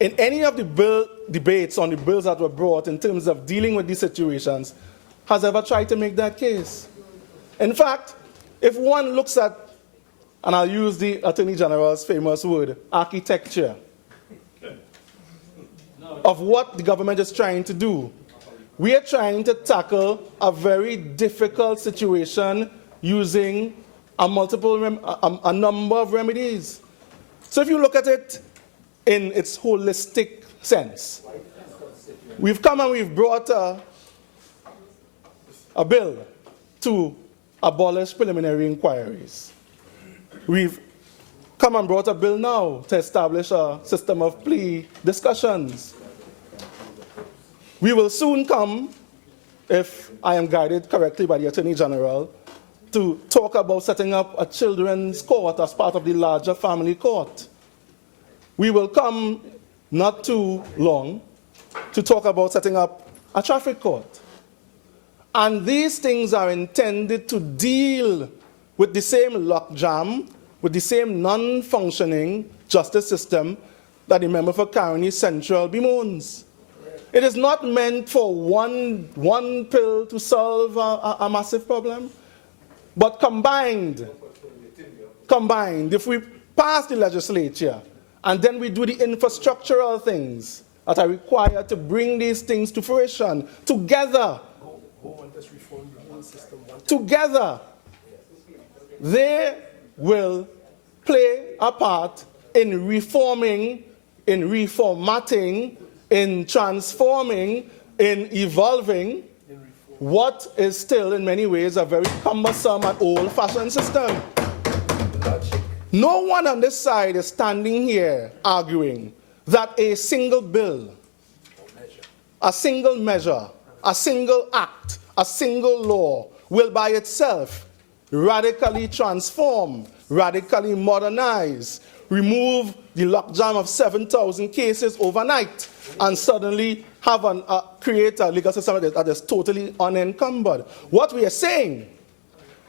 in any of the bill debates on the bills that were brought in terms of dealing with these situations has ever tried to make that case. In fact, if one looks at, and I'll use the Attorney General's famous word, architecture, of what the government is trying to do, we are trying to tackle a very difficult situation using a number of remedies. So if you look at it in its holistic sense, we've come and we've brought a bill to abolish preliminary inquiries. We've come and brought a bill now to establish a system of plea discussions. We will soon come, if I am guided correctly by the Attorney General, to talk about setting up a children's court as part of the larger family court. We will come not too long to talk about setting up a traffic court. And these things are intended to deal with the same logjam, with the same non-functioning justice system that the member for Caroni Central bemoans. It is not meant for one pill to solve a massive problem, but combined, if we pass the legislature and then we do the infrastructural things that are required to bring these things to fruition together, they will play a part in reforming, in reformatting, in transforming, in evolving what is still in many ways a very cumbersome and old-fashioned system. No one on this side is standing here arguing that a single bill, a single measure, a single act, a single law will by itself radically transform, radically modernize, remove the logjam of 7,000 cases overnight, and suddenly have create a legal system that is totally unencumbered. What we are saying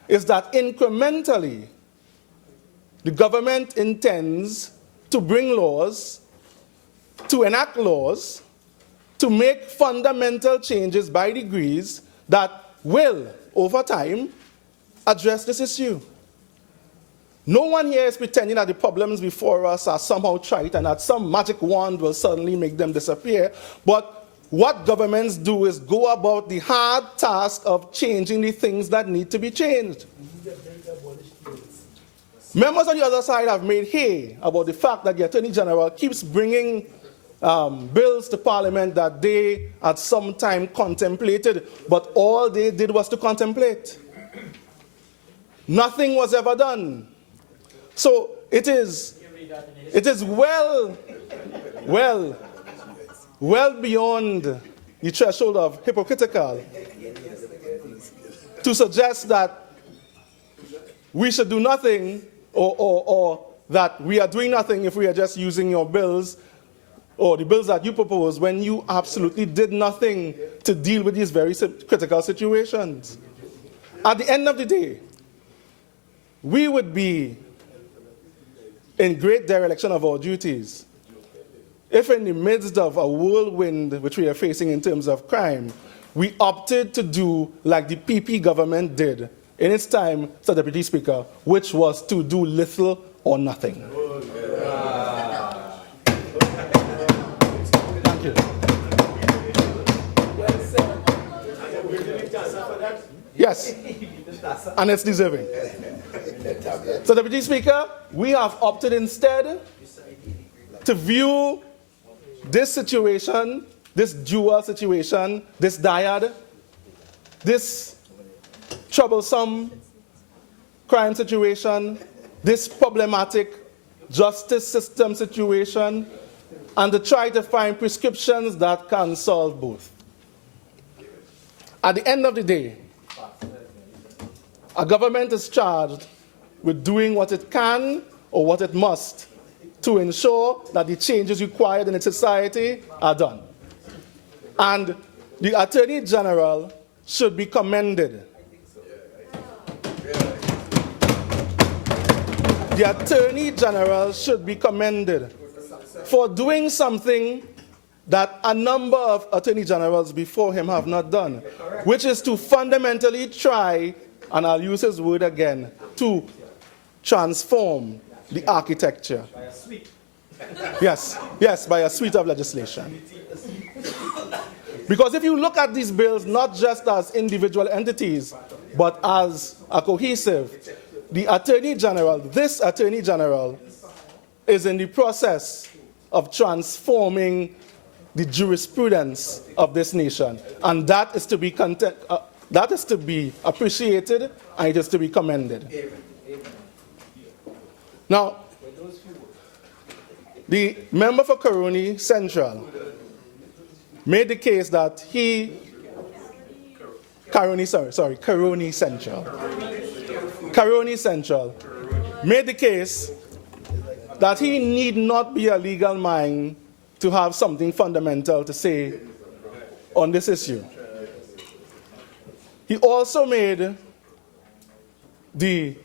is that incrementally, the government intends to bring laws, to enact laws, to make fundamental changes by degrees that will, over time, address this issue. No one here is pretending that the problems before us are somehow trite and that some magic wand will suddenly make them disappear. But what governments do is go about the hard task of changing the things that need to be changed. Members on the other side have made hay about the fact that the Attorney General keeps bringing bills to Parliament that they at some time contemplated, but all they did was to contemplate. Nothing was ever done. So it is well beyond the threshold of hypocritical to suggest that we should do nothing or that we are doing nothing if we are just using your bills or the bills that you propose when you absolutely did nothing to deal with these very critical situations. At the end of the day, we would be in great dereliction of our duties if in the midst of a whirlwind which we are facing in terms of crime, we opted to do like the PP government did in its time, Mr. Deputy Speaker, which was to do little or nothing. Thank you. Yes, and it's deserving. So, Deputy Speaker, we have opted instead to view this situation, this dual situation, this dyad, this troublesome crime situation, this problematic justice system situation, and to try to find prescriptions that can solve both. At the end of the day, a government is charged with doing what it can or what it must to ensure that the changes required in its society are done. And the Attorney General should be commended. The Attorney General should be commended for doing something that a number of Attorney Generals before him have not done, which is to fundamentally try, and I'll use his word again, to transform the architecture. Yes, by a suite of legislation. Because if you look at these bills not just as individual entities, but as a cohesive, the Attorney General, this Attorney General, is in the process of transforming the jurisprudence of this nation. And that is to be appreciated, and it is to be commended. Now, the member for Caroni Central made the case that Caroni Central made the case that he need not be a legal mind to have something fundamental to say on this issue. He also made the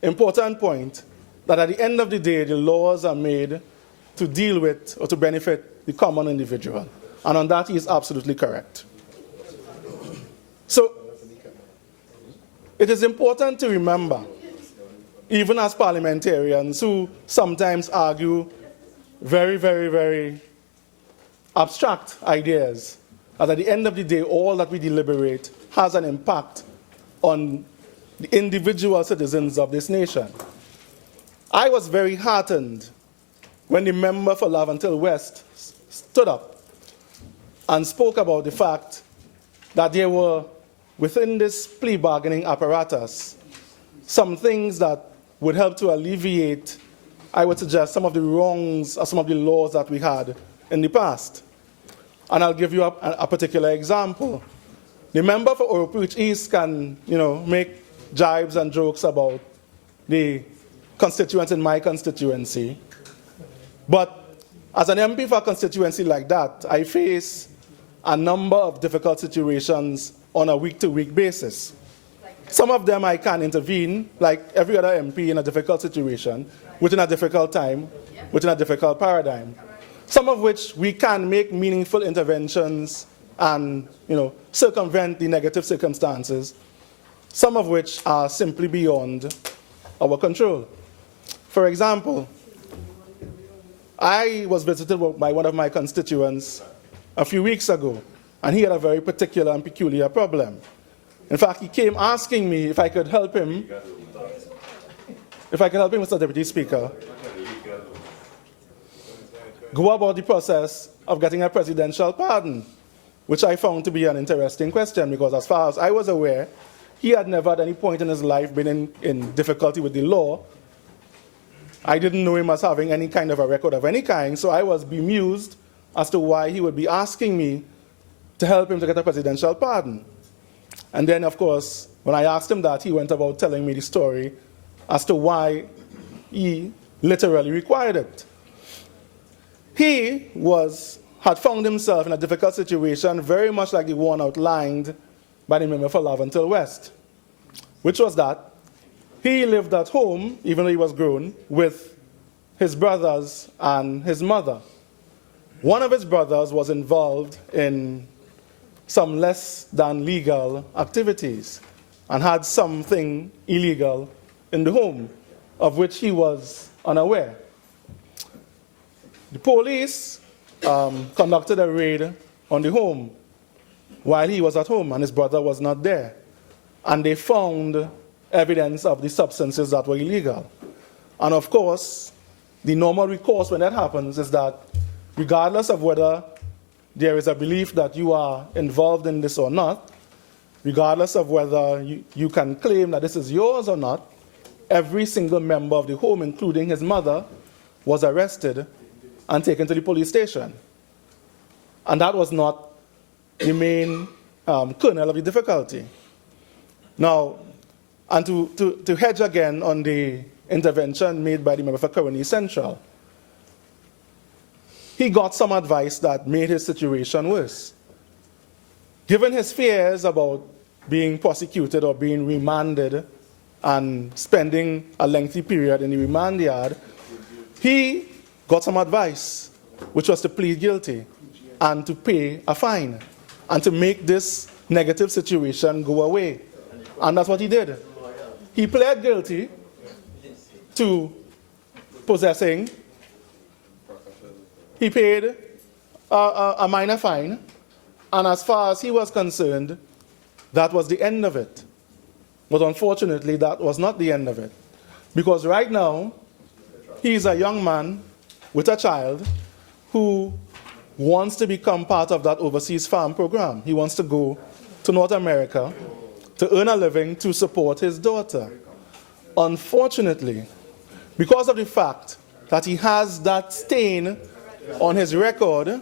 important point that at the end of the day, the laws are made to deal with or to benefit the common individual. And on that, he is absolutely correct. So, it is important to remember, even as parliamentarians who sometimes argue very, very, very abstract ideas, that at the end of the day, all that we deliberate has an impact on the individual citizens of this nation. I was very heartened when the member for Laventille West stood up and spoke about the fact that there were, within this plea bargaining apparatus, some things that would help to alleviate, I would suggest, some of the wrongs or some of the laws that we had in the past. And I'll give you a particular example. The member for Oropouche East can, make jibes and jokes about the constituents in my constituency. But as an MP for a constituency like that, I face a number of difficult situations on a week-to-week basis. Some of them I can intervene, like every other MP in a difficult situation, within a difficult time, within a difficult paradigm. Some of which we can make meaningful interventions and, circumvent the negative circumstances. Some of which are simply beyond our control. For example, I was visited by one of my constituents a few weeks ago, and he had a very particular and peculiar problem. In fact, he came asking me if I could help him, Mr. Deputy Speaker, go about the process of getting a presidential pardon, which I found to be an interesting question, because as far as I was aware, he had never at any point in his life been in difficulty with the law. I didn't know him as having any kind of a record of any kind, so I was bemused as to why he would be asking me to help him to get a presidential pardon. And then, of course, when I asked him that, he went about telling me the story as to why he literally required it. He had found himself in a difficult situation, very much like the one outlined by the member for Laventille West, which was that he lived at home, even though he was grown, with his brothers and his mother. One of his brothers was involved in some less than legal activities and had something illegal in the home of which he was unaware. The police conducted a raid on the home while he was at home and his brother was not there. And they found evidence of the substances that were illegal. And of course, the normal recourse when that happens is that regardless of whether there is a belief that you are involved in this or not, regardless of whether you can claim that this is yours or not, every single member of the home, including his mother, was arrested and taken to the police station. And that was not the main kernel of the difficulty. Now, and to hedge again on the intervention made by the member for Caroni Central, he got some advice that made his situation worse. Given his fears about being prosecuted or being remanded and spending a lengthy period in the remand yard, he got some advice, which was to plead guilty and to pay a fine and to make this negative situation go away. And that's what he did. He pled guilty to possessing. He paid a minor fine, and as far as he was concerned, that was the end of it. But unfortunately, that was not the end of it. Because right now, he is a young man with a child who wants to become part of that overseas farm program. He wants to go to North America to earn a living to support his daughter. Unfortunately, because of the fact that he has that stain on his record,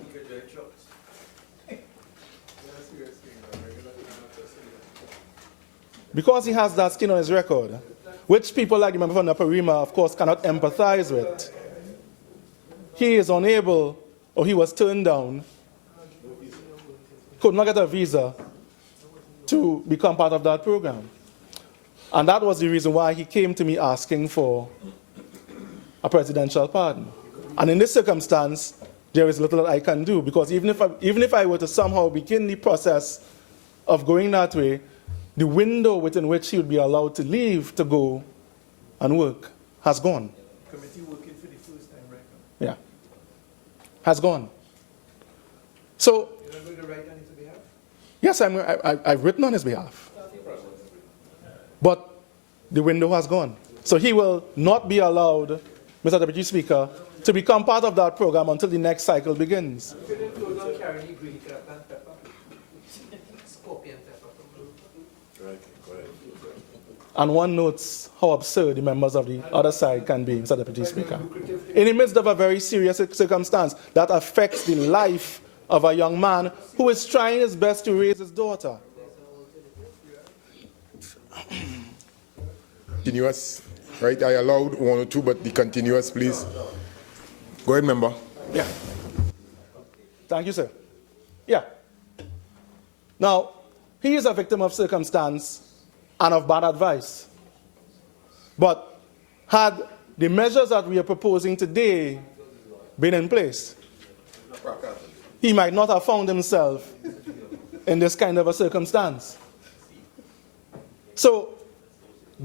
which people like the member from Naparima, of course, cannot empathize with, he is unable, or he was turned down, could not get a visa to become part of that program. And that was the reason why he came to me asking for a presidential pardon. And in this circumstance, there is little that I can do, because even if I were to somehow begin the process of going that way, the window within which he would be allowed to leave to go and work has gone. Committee working for the first time right now. Yeah. Has gone. So, You're not going to write on his behalf? yes, I've written on his behalf. But the window has gone. So he will not be allowed, Mr. Deputy Speaker, to become part of that program until the next cycle begins. Couldn't close on Caroni, green crab and pepper. Scorpion pepper from Moruga. And one notes how absurd the members of the other side can be, Mr. Deputy Speaker. In the midst of a very serious circumstance that affects the life of a young man who is trying his best to raise his daughter. Continuous, right? I allowed one or two, but the continuous, please. Go ahead, member. Yeah. Thank you, sir. Yeah. Now, he is a victim of circumstance and of bad advice. But had the measures that we are proposing today been in place, he might not have found himself in this kind of a circumstance. So,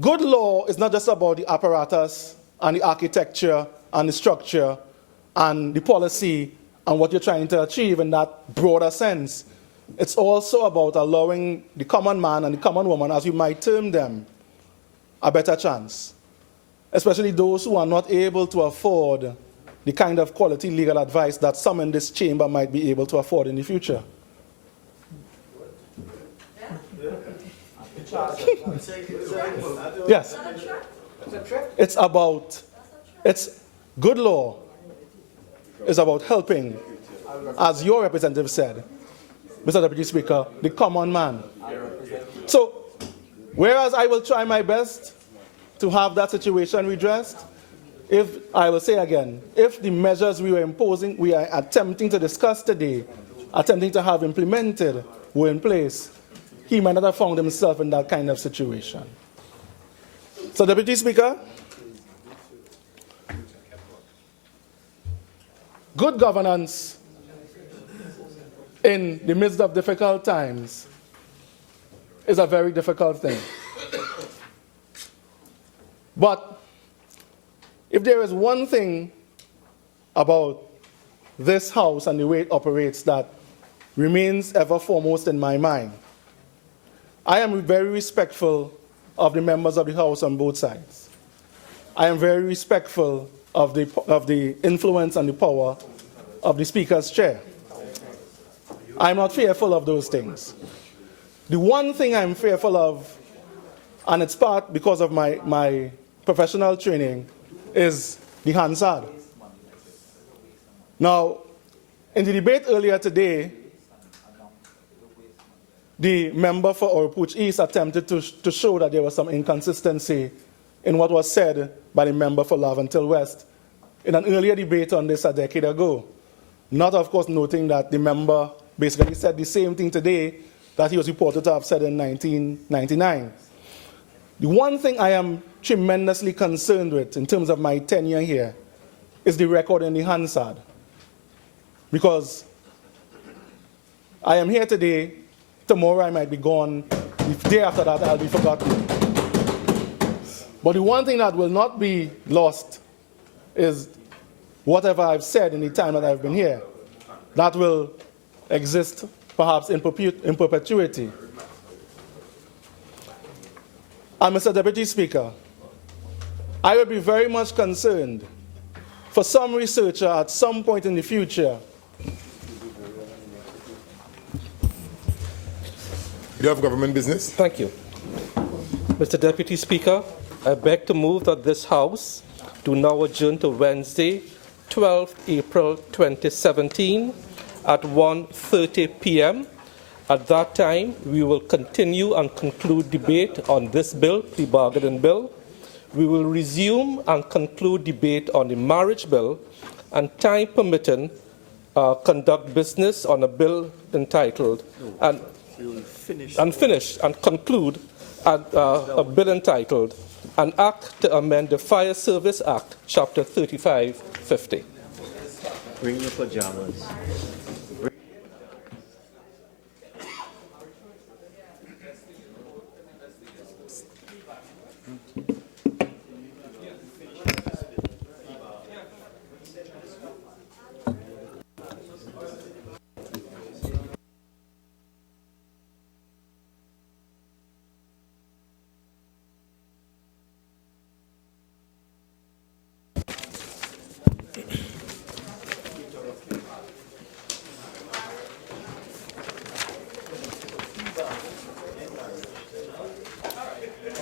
good law is not just about the apparatus and the architecture and the structure and the policy and what you're trying to achieve in that broader sense. It's also about allowing the common man and the common woman, as you might term them, a better chance. Especially those who are not able to afford the kind of quality legal advice that some in this chamber might be able to afford in the future. Yes. It's good law is about helping, as your representative said, Mr. Deputy Speaker, the common man. So, whereas I will try my best to have that situation redressed, if the measures we are attempting to discuss today, attempting to have implemented, were in place, he might not have found himself in that kind of situation. So, Deputy Speaker, good governance in the midst of difficult times is a very difficult thing. But if there is one thing about this house and the way it operates that remains ever foremost in my mind, I am very respectful of the members of the house on both sides. I am very respectful of the influence and the power of the Speaker's chair. I'm not fearful of those things. The one thing I'm fearful of, and it's part because of my professional training, is the Hansard. Now, in the debate earlier today, the member for Oropouche East attempted to show that there was some inconsistency in what was said by the member for Untitled West in an earlier debate on this a decade ago. Not, of course, noting that the member basically said the same thing today that he was reported to have said in 1999. The one thing I am tremendously concerned with in terms of my tenure here is the record in the Hansard. Because I am here today, tomorrow I might be gone, the day after that I'll be forgotten. But the one thing that will not be lost is whatever I've said in the time that I've been here. That will exist perhaps in perpetuity. And Mr. Deputy Speaker, I would be very much concerned for some researcher at some point in the future. You have government business? Thank you. Mr. Deputy Speaker, I beg to move that this House do now adjourn to Wednesday, 12th April 2017 at 1:30 p.m. At that time, we will continue and conclude debate on this bill, plea bargaining bill. We will resume and conclude debate on the marriage bill, and time permitting, conduct business on a bill entitled and finish and conclude a bill entitled An Act to Amend the Fire Service Act, Chapter 3550. Bring your pajamas.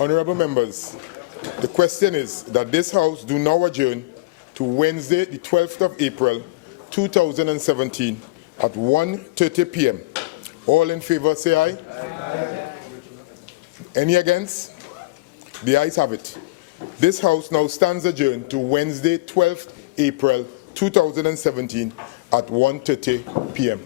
Honorable members, the question is that this House do now adjourn to Wednesday, the 12th of April, 2017 at 1:30 p.m. All in favor say aye. Aye. Any against? The ayes have it. This House now stands adjourned to Wednesday, 12th April, 2017 at 1:30 p.m.